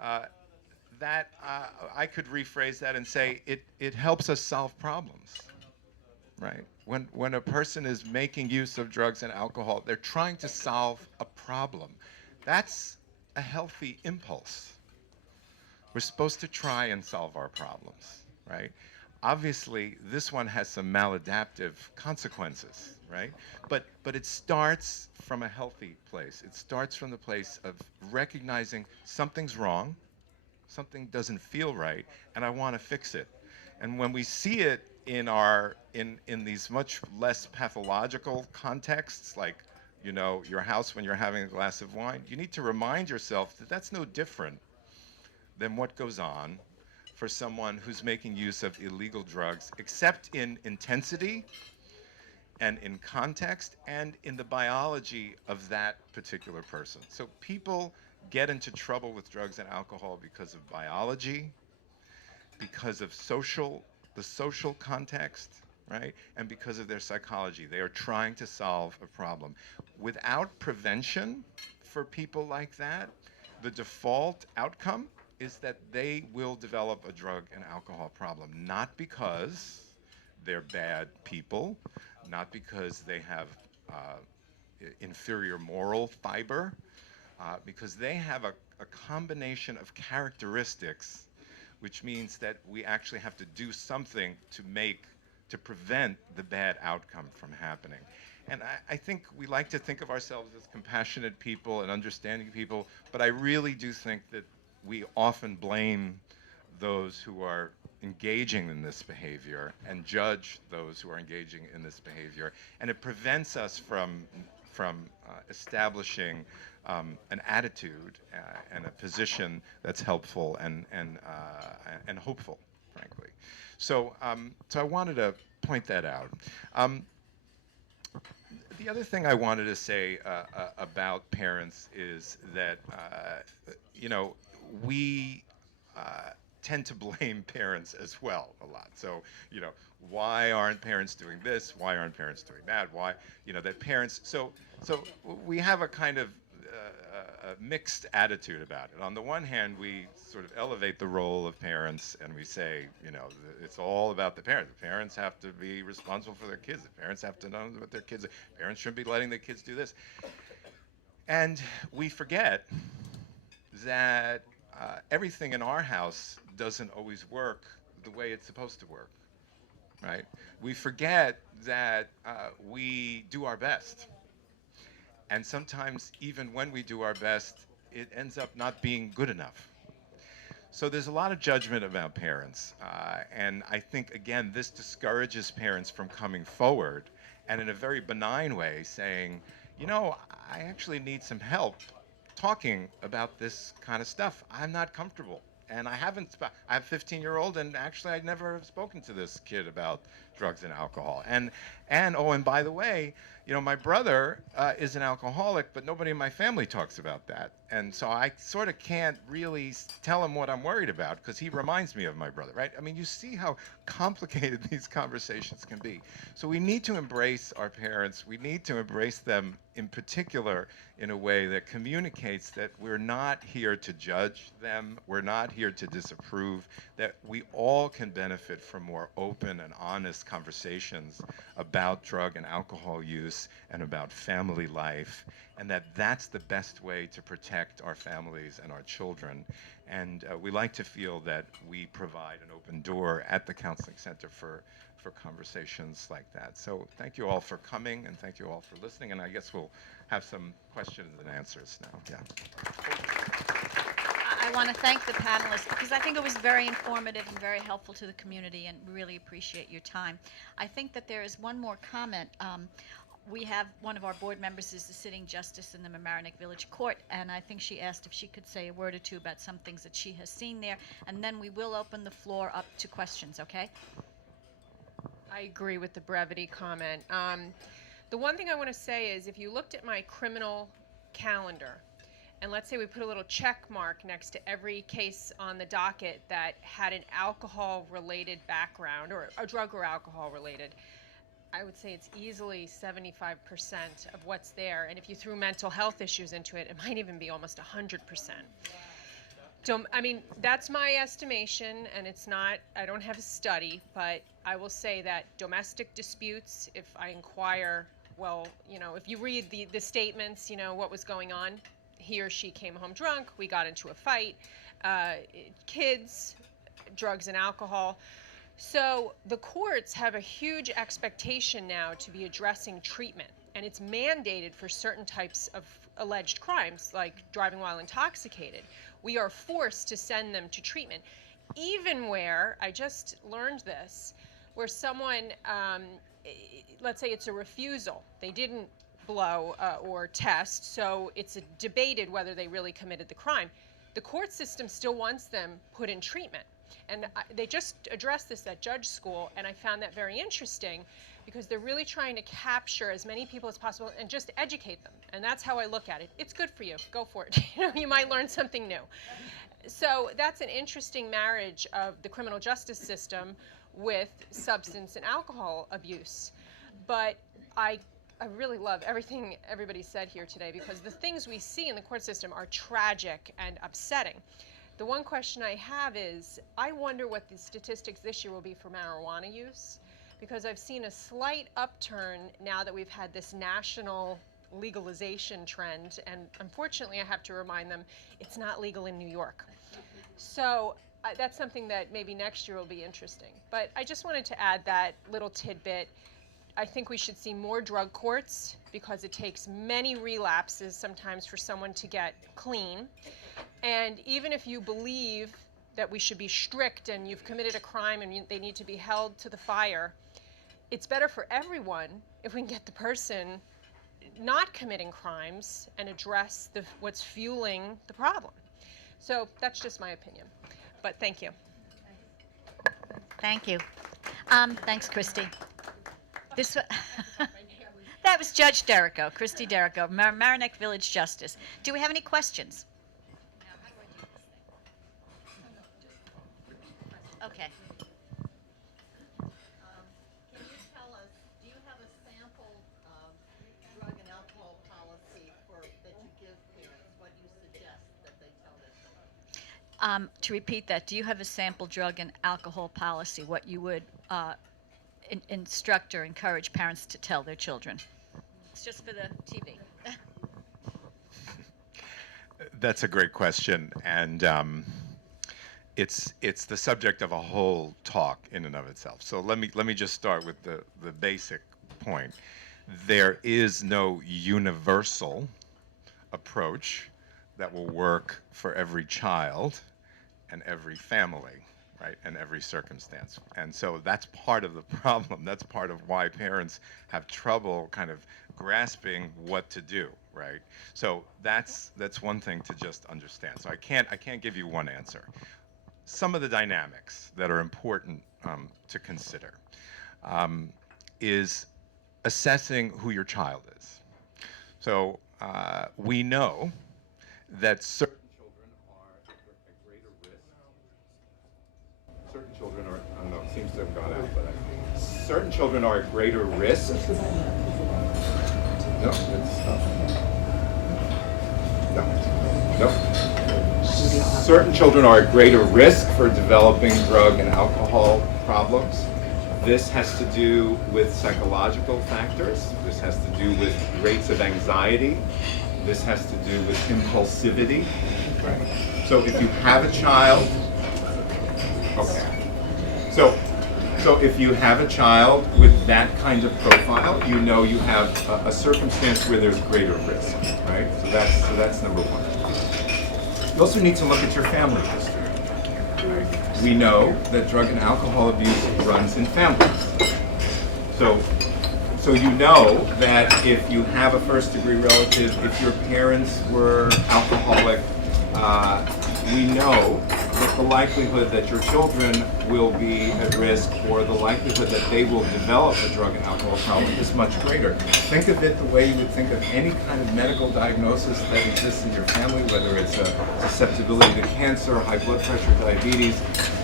I could rephrase that and say it helps us solve problems, right? When a person is making use of drugs and alcohol, they're trying to solve a problem. That's a healthy impulse. We're supposed to try and solve our problems, right? Obviously, this one has some maladaptive consequences, right? But it starts from a healthy place. It starts from the place of recognizing something's wrong, something doesn't feel right, and I want to fix it. And when we see it in these much less pathological contexts, like, you know, your house when you're having a glass of wine, you need to remind yourself that that's no different than what goes on for someone who's making use of illegal drugs, except in intensity and in context and in the biology of that particular person. So people get into trouble with drugs and alcohol because of biology, because of the social context, right? And because of their psychology. They are trying to solve a problem. Without prevention for people like that, the default outcome is that they will develop a drug and alcohol problem, not because they're bad people, not because they have inferior moral fiber, because they have a combination of characteristics, which means that we actually have to do something to prevent the bad outcome from happening. And I think we like to think of ourselves as compassionate people and understanding people, but I really do think that we often blame those who are engaging in this behavior and judge those who are engaging in this behavior, and it prevents us from establishing an attitude and a position that's helpful and hopeful, frankly. So I wanted to point that out. The other thing I wanted to say about parents is that you know, we tend to blame parents as well a lot. So, you know, why aren't parents doing this? Why aren't parents doing that? Why, you know, that parents, so we have a kind of a mixed attitude about it. On the one hand, we sort of elevate the role of parents and we say, you know, it's all about the parents. The parents have to be responsible for their kids. The parents have to know what their kids are. Parents shouldn't be letting their kids do this. And we forget that everything in our house doesn't always work the way it's supposed to work, right? We forget that we do our best. And sometimes even when we do our best, it ends up not being good enough. So there's a lot of judgment about parents. And I think, again, this discourages parents from coming forward and in a very benign way saying, you know, I actually need some help talking about this kind of stuff. I'm not comfortable. And I have a 15-year-old, and actually I never have spoken to this kid about drugs and alcohol. And oh, and by the way, you know, my brother is an alcoholic, but nobody in my family talks about that. And so I sort of can't really tell him what I'm worried about because he reminds me of my brother, right? I mean, you see how complicated these conversations can be. So we need to embrace our parents. We need to embrace them in particular in a way that communicates that we're not here to judge them. We're not here to disapprove, that we all can benefit from more open and honest conversations about drug and alcohol use and about family life, and that's the best way to protect our families and our children. And we like to feel that we provide an open door at the Counseling Center for conversations like that. So thank you all for coming, and thank you all for listening, and I guess we'll have some questions and answers now. Yeah. I want to thank the panelists because I think it was very informative and very helpful to the community, and we really appreciate your time. I think that there is one more comment. We have one of our board members is the sitting justice in the Mamaroneck Village Court, and I think she asked if she could say a word or two about some things that she has seen there, and then we will open the floor up to questions, okay? I agree with the brevity comment. The one thing I want to say is if you looked at my criminal calendar, and let's say we put a little check mark next to every case on the docket that had an alcohol-related background, or a drug or alcohol-related, I would say it's easily 75% of what's there. And if you threw mental health issues into it, it might even be almost 100%. So, I mean, that's my estimation, and it's not, I don't have a study, but I will say that domestic disputes, if I inquire, well, you know, if you read the statements, you know, what was going on, he or she came home drunk, we got into a fight, kids, drugs and alcohol. So the courts have a huge expectation now to be addressing treatment, and it's mandated for certain types of alleged crimes, like driving while intoxicated. We are forced to send them to treatment, even where, I just learned this, where someone, let's say it's a refusal, they didn't blow or test, so it's debated whether they really committed the crime. The court system still wants them put in treatment. And they just addressed this at judge school, and I found that very interesting because they're really trying to capture as many people as possible and just educate them. And that's how I look at it. It's good for you. Go for it. You might learn something new. So that's an interesting marriage of the criminal justice system with substance and alcohol abuse. But I really love everything everybody said here today because the things we see in the court system are tragic and upsetting. The one question I have is, I wonder what the statistics this year will be for marijuana use, because I've seen a slight upturn now that we've had this national legalization trend, and unfortunately I have to remind them it's not legal in New York. So that's something that maybe next year will be interesting. But I just wanted to add that little tidbit. I think we should see more drug courts because it takes many relapses sometimes for someone to get clean. And even if you believe that we should be strict and you've committed a crime and they need to be held to the fire, it's better for everyone if we can get the person not committing crimes and address what's fueling the problem. So that's just my opinion. But thank you. Thank you. Thanks, Christy. That was Judge Derrico, Christy Derrico, Mamaroneck Village Justice. Do we have any questions? Okay. Can you tell us, do you have a sample drug and alcohol policy that you give parents? What you suggest that they tell their children? To repeat that, do you have a sample drug and alcohol policy, what you would instruct or encourage parents to tell their children? It's just for the TV. That's a great question, and it's the subject of a whole talk in and of itself. So let me just start with the basic point. There is no universal approach that will work for every child and every family, right, and every circumstance. And so that's part of the problem. That's part of why parents have trouble kind of grasping what to do, right? So that's one thing to just understand. So I can't give you one answer. Some of the dynamics that are important to consider is assessing who your child is. So we know that certain children are, I don't know, it seems to have gone out, but certain children are at greater risk. No, certain children are at greater risk for developing drug and alcohol problems. This has to do with psychological factors. This has to do with rates of anxiety. This has to do with impulsivity. Right? So if you have a child, okay. So if you have a child with that kind of profile, you know you have a circumstance where there's greater risk, right? So that's number one. You also need to look at your family history. Right? We know that drug and alcohol abuse runs in families. So you know that if you have a first-degree relative, if your parents were alcoholic, we know that the likelihood that your children will be at risk or the likelihood that they will develop a drug and alcohol problem is much greater. Think of it the way you would think of any kind of medical diagnosis that exists in your family, whether it's a susceptibility to cancer, high blood pressure, diabetes.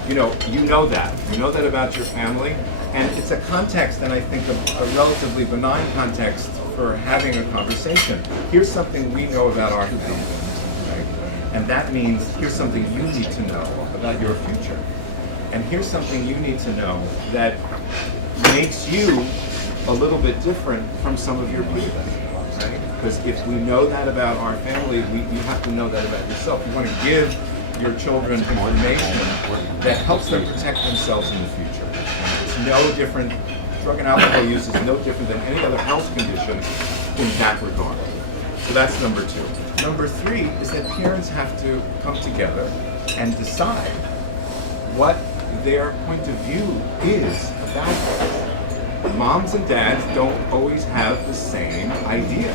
You know that. You know that about your family. And it's a context, and I think a relatively benign context for having a conversation. Here's something we know about our family. And that means here's something you need to know about your future. And here's something you need to know that makes you a little bit different from some of your peers, right? Because if we know that about our family, you have to know that about yourself. You want to give your children information that helps them protect themselves in the future. And it's no different, drug and alcohol use is no different than any other health condition in that regard. So that's number two. Number three is that parents have to come together and decide what their point of view is that moms and dads don't always have the same idea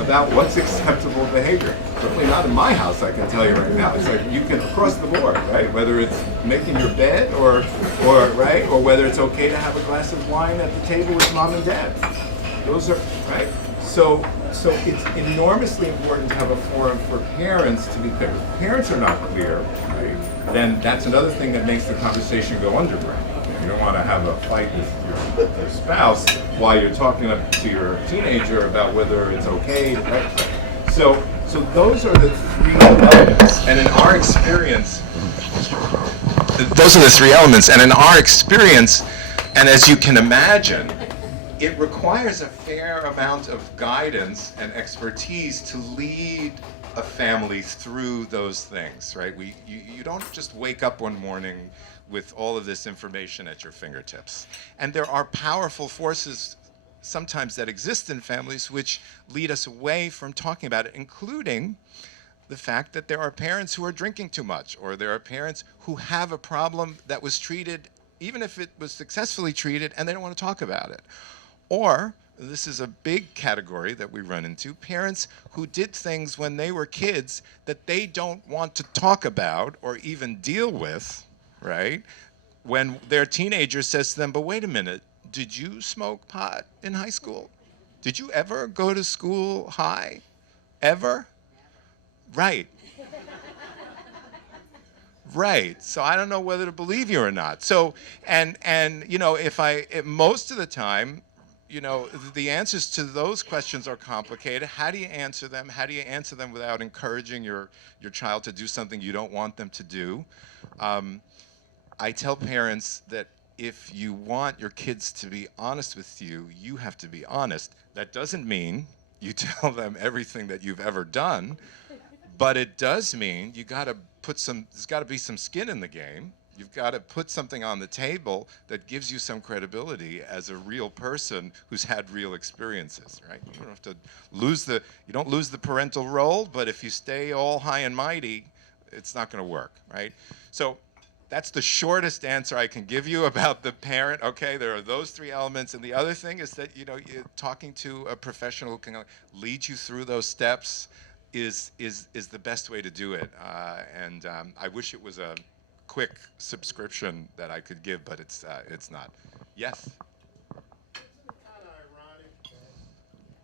about what's acceptable behavior. Certainly not in my house, I can tell you right now. It's like you can across the board, right? Whether it's making your bed or right, or whether it's okay to have a glass of wine at the table with mom and dad. Those are right. So it's enormously important to have a forum for parents to be clear. If parents are not clear, right, then that's another thing that makes the conversation go underground. You don't want to have a fight with your spouse while you're talking to your teenager about whether it's okay. Right? So those are the three elements. And in our experience, those are the three elements. And in our experience, and as you can imagine, it requires a fair amount of guidance and expertise to lead a family through those things, right? You don't just wake up one morning with all of this information at your fingertips. And there are powerful forces sometimes that exist in families which lead us away from talking about it, including the fact that there are parents who are drinking too much, or there are parents who have a problem that was treated, even if it was successfully treated, and they don't want to talk about it. Or, this is a big category that we run into, parents who did things when they were kids that they don't want to talk about or even deal with, right? When their teenager says to them, but wait a minute, did you smoke pot in high school? Did you ever go to school high? Ever? Right. Right. So I don't know whether to believe you or not. So, and you know, most of the time, you know, the answers to those questions are complicated. How do you answer them? How do you answer them without encouraging your child to do something you don't want them to do? I tell parents that if you want your kids to be honest with you, you have to be honest. That doesn't mean you tell them everything that you've ever done, but it does mean you got to there's got to be some skin in the game. You've got to put something on the table that gives you some credibility as a real person who's had real experiences, right? You don't have to you don't lose the parental role, but if you stay all high and mighty, it's not going to work, right? So that's the shortest answer I can give you about the parent. Okay, there are those three elements, and the other thing is that, you know, talking to a professional who can lead you through those steps is the best way to do it. I wish it was a quick subscription that I could give, but it's not. Yes. Isn't it kind of ironic that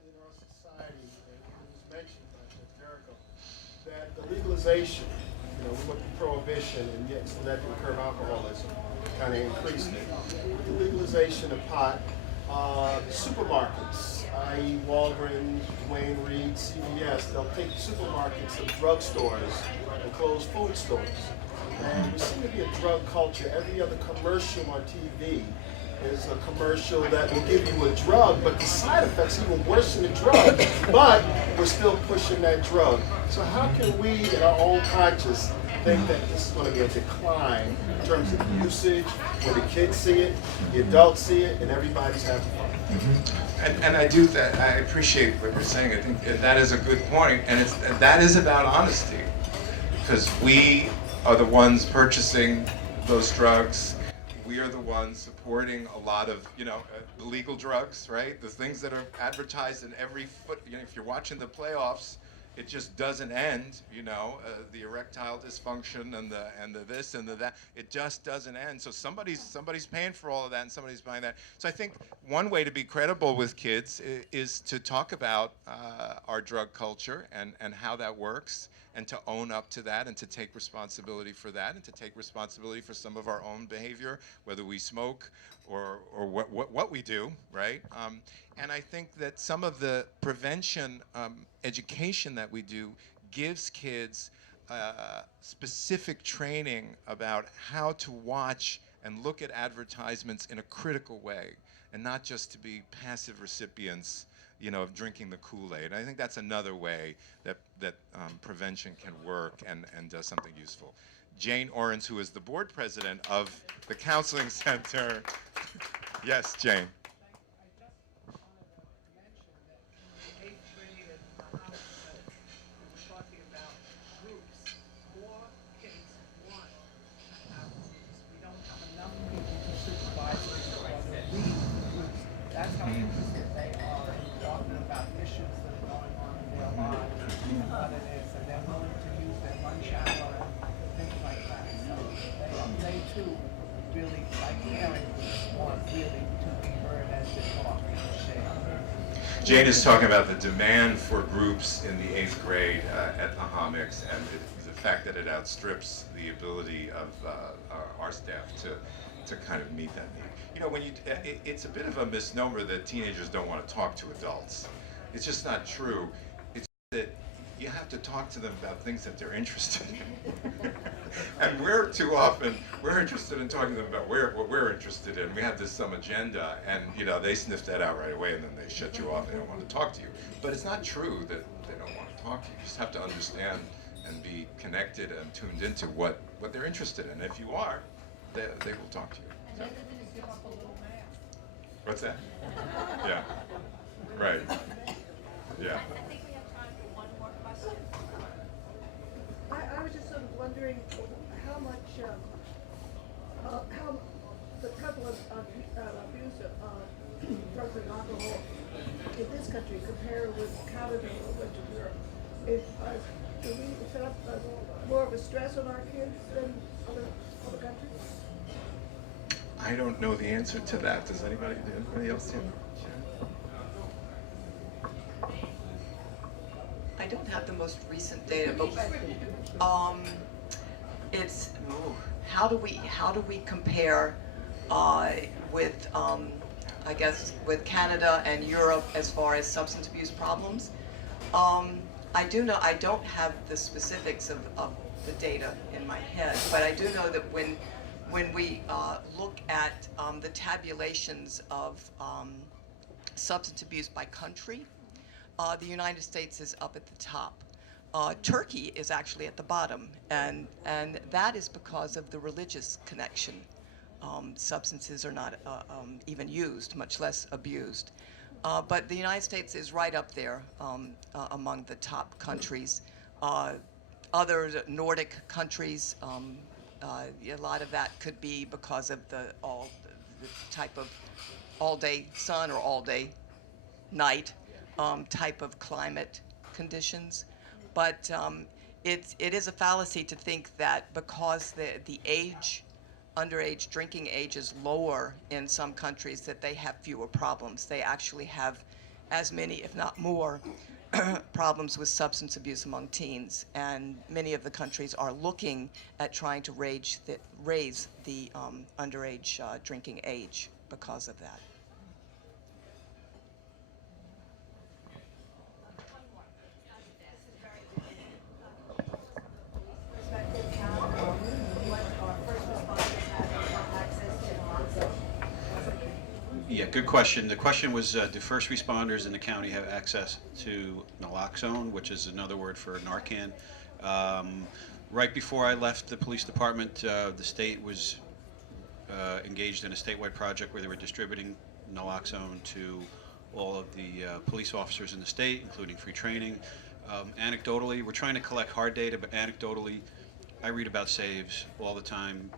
in our society, and it was mentioned by Jericho, that the legalization, you know, we went through prohibition, and yet so that didn't curb alcoholism, kind of increased it. With the legalization of pot, the supermarkets, i.e. Walgreens, Wayne Reed, CVS, they'll take supermarkets and drugstores and close food stores. And there seems to be a drug culture. Every other commercial on TV is a commercial that will give you a drug, but the side effects even worse than the drug, but we're still pushing that drug. So how can we, in our own conscience, think that this is going to be a decline in terms of usage, when the kids see it, the adults see it, and everybody's having fun? Mm-hmm. And I do that. I appreciate what you're saying. I think that is a good point, and that is about honesty, because we are the ones purchasing those drugs. We are the ones supporting a lot of, you know, illegal drugs, right? The things that are advertised in every foot. You know, if you're watching the playoffs, it just doesn't end. You know, the erectile dysfunction and the this and the that. It just doesn't end. So somebody's paying for all of that, and somebody's buying that. So I think one way to be credible with kids is to talk about our drug culture and how that works, and to own up to that, and to take responsibility for that, and to take responsibility for some of our own behavior, whether we smoke or what we do, right? And I think that some of the prevention education that we do gives kids specific training about how to watch and look at advertisements in a critical way, and not just to be passive recipients, you know, of drinking the Kool-Aid. I think that's another way that prevention can work and does something useful. Jane Orens, who is the board president of the Counseling Center. Yes, Jane. Jane is talking about the demand for groups in the 8th grade at the Homics, and the fact that it outstrips the ability of our staff to kind of meet that need. You know, when it's a bit of a misnomer that teenagers don't want to talk to adults. It's just not true. It's that you have to talk to them about things that they're interested in. And we're too often, we're interested in talking to them about what we're interested in. We have some agenda, and you know, they sniff that out right away, and then they shut you off and they don't want to talk to you. But it's not true that they don't want to talk to you. You just have to understand and be connected and tuned into what they're interested in. If you are, they will talk to you. So. What's that? Yeah. Right. Yeah. I think we have time for one more question. I was just sort of wondering how much, how the prevalence of abuse of drugs and alcohol in this country compared with Canada or Western Europe. Do we set up more of a stress on our kids than other countries? I don't know the answer to that. Does anybody else know? I don't have the most recent data, but it's how do we compare with I guess with Canada and Europe as far as substance abuse problems? I do know I don't have the specifics of the data in my head, but I do know that when we look at the tabulations of substance abuse by country, the United States is up at the top. Turkey is actually at the bottom, and that is because of the religious connection. Substances are not even used, much less abused. But the United States is right up there among the top countries. Other Nordic countries, a lot of that could be because of the type of all-day sun or all-day night type of climate conditions. But it is a fallacy to think that because the underage drinking age is lower in some countries that they have fewer problems. They actually have as many, if not more, problems with substance abuse among teens. And many of the countries are looking at trying to raise the underage drinking age because of that. Yeah, good question. The question was, do first responders in the county have access to naloxone, which is another word for Narcan? Right before I left the police department, the state was engaged in a statewide project where they were distributing naloxone to all of the police officers in the state, including free training. Anecdotally, we're trying to collect hard data, but anecdotally, I read about saves all the time,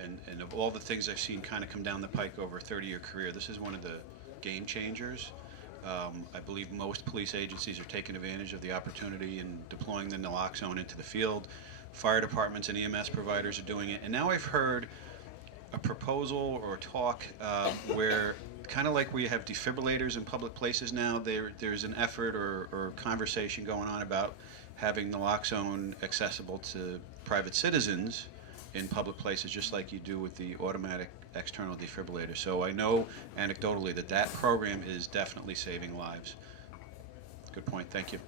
and of all the things I've seen kind of come down the pike over a 30-year career, this is one of the game changers. I believe most police agencies are taking advantage of the opportunity and deploying the naloxone into the field. Fire departments and EMS providers are doing it. And now I've heard a proposal or talk where, kind of like we have defibrillators in public places now, there's an effort or conversation going on about having naloxone accessible to private citizens in public places, just like you do with the automatic external defibrillator. So I know anecdotally that program is definitely saving lives. Good point. Thank you.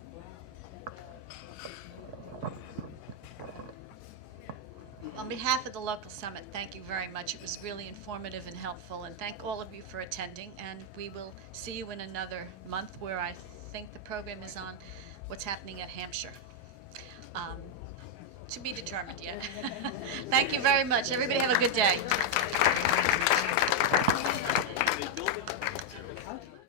On behalf of the local summit, thank you very much. It was really informative and helpful, and thank all of you for attending. And we will see you in another month, where I think the program is on what's happening at Hampshire. To be determined yet. Thank you very much. Everybody have a good day.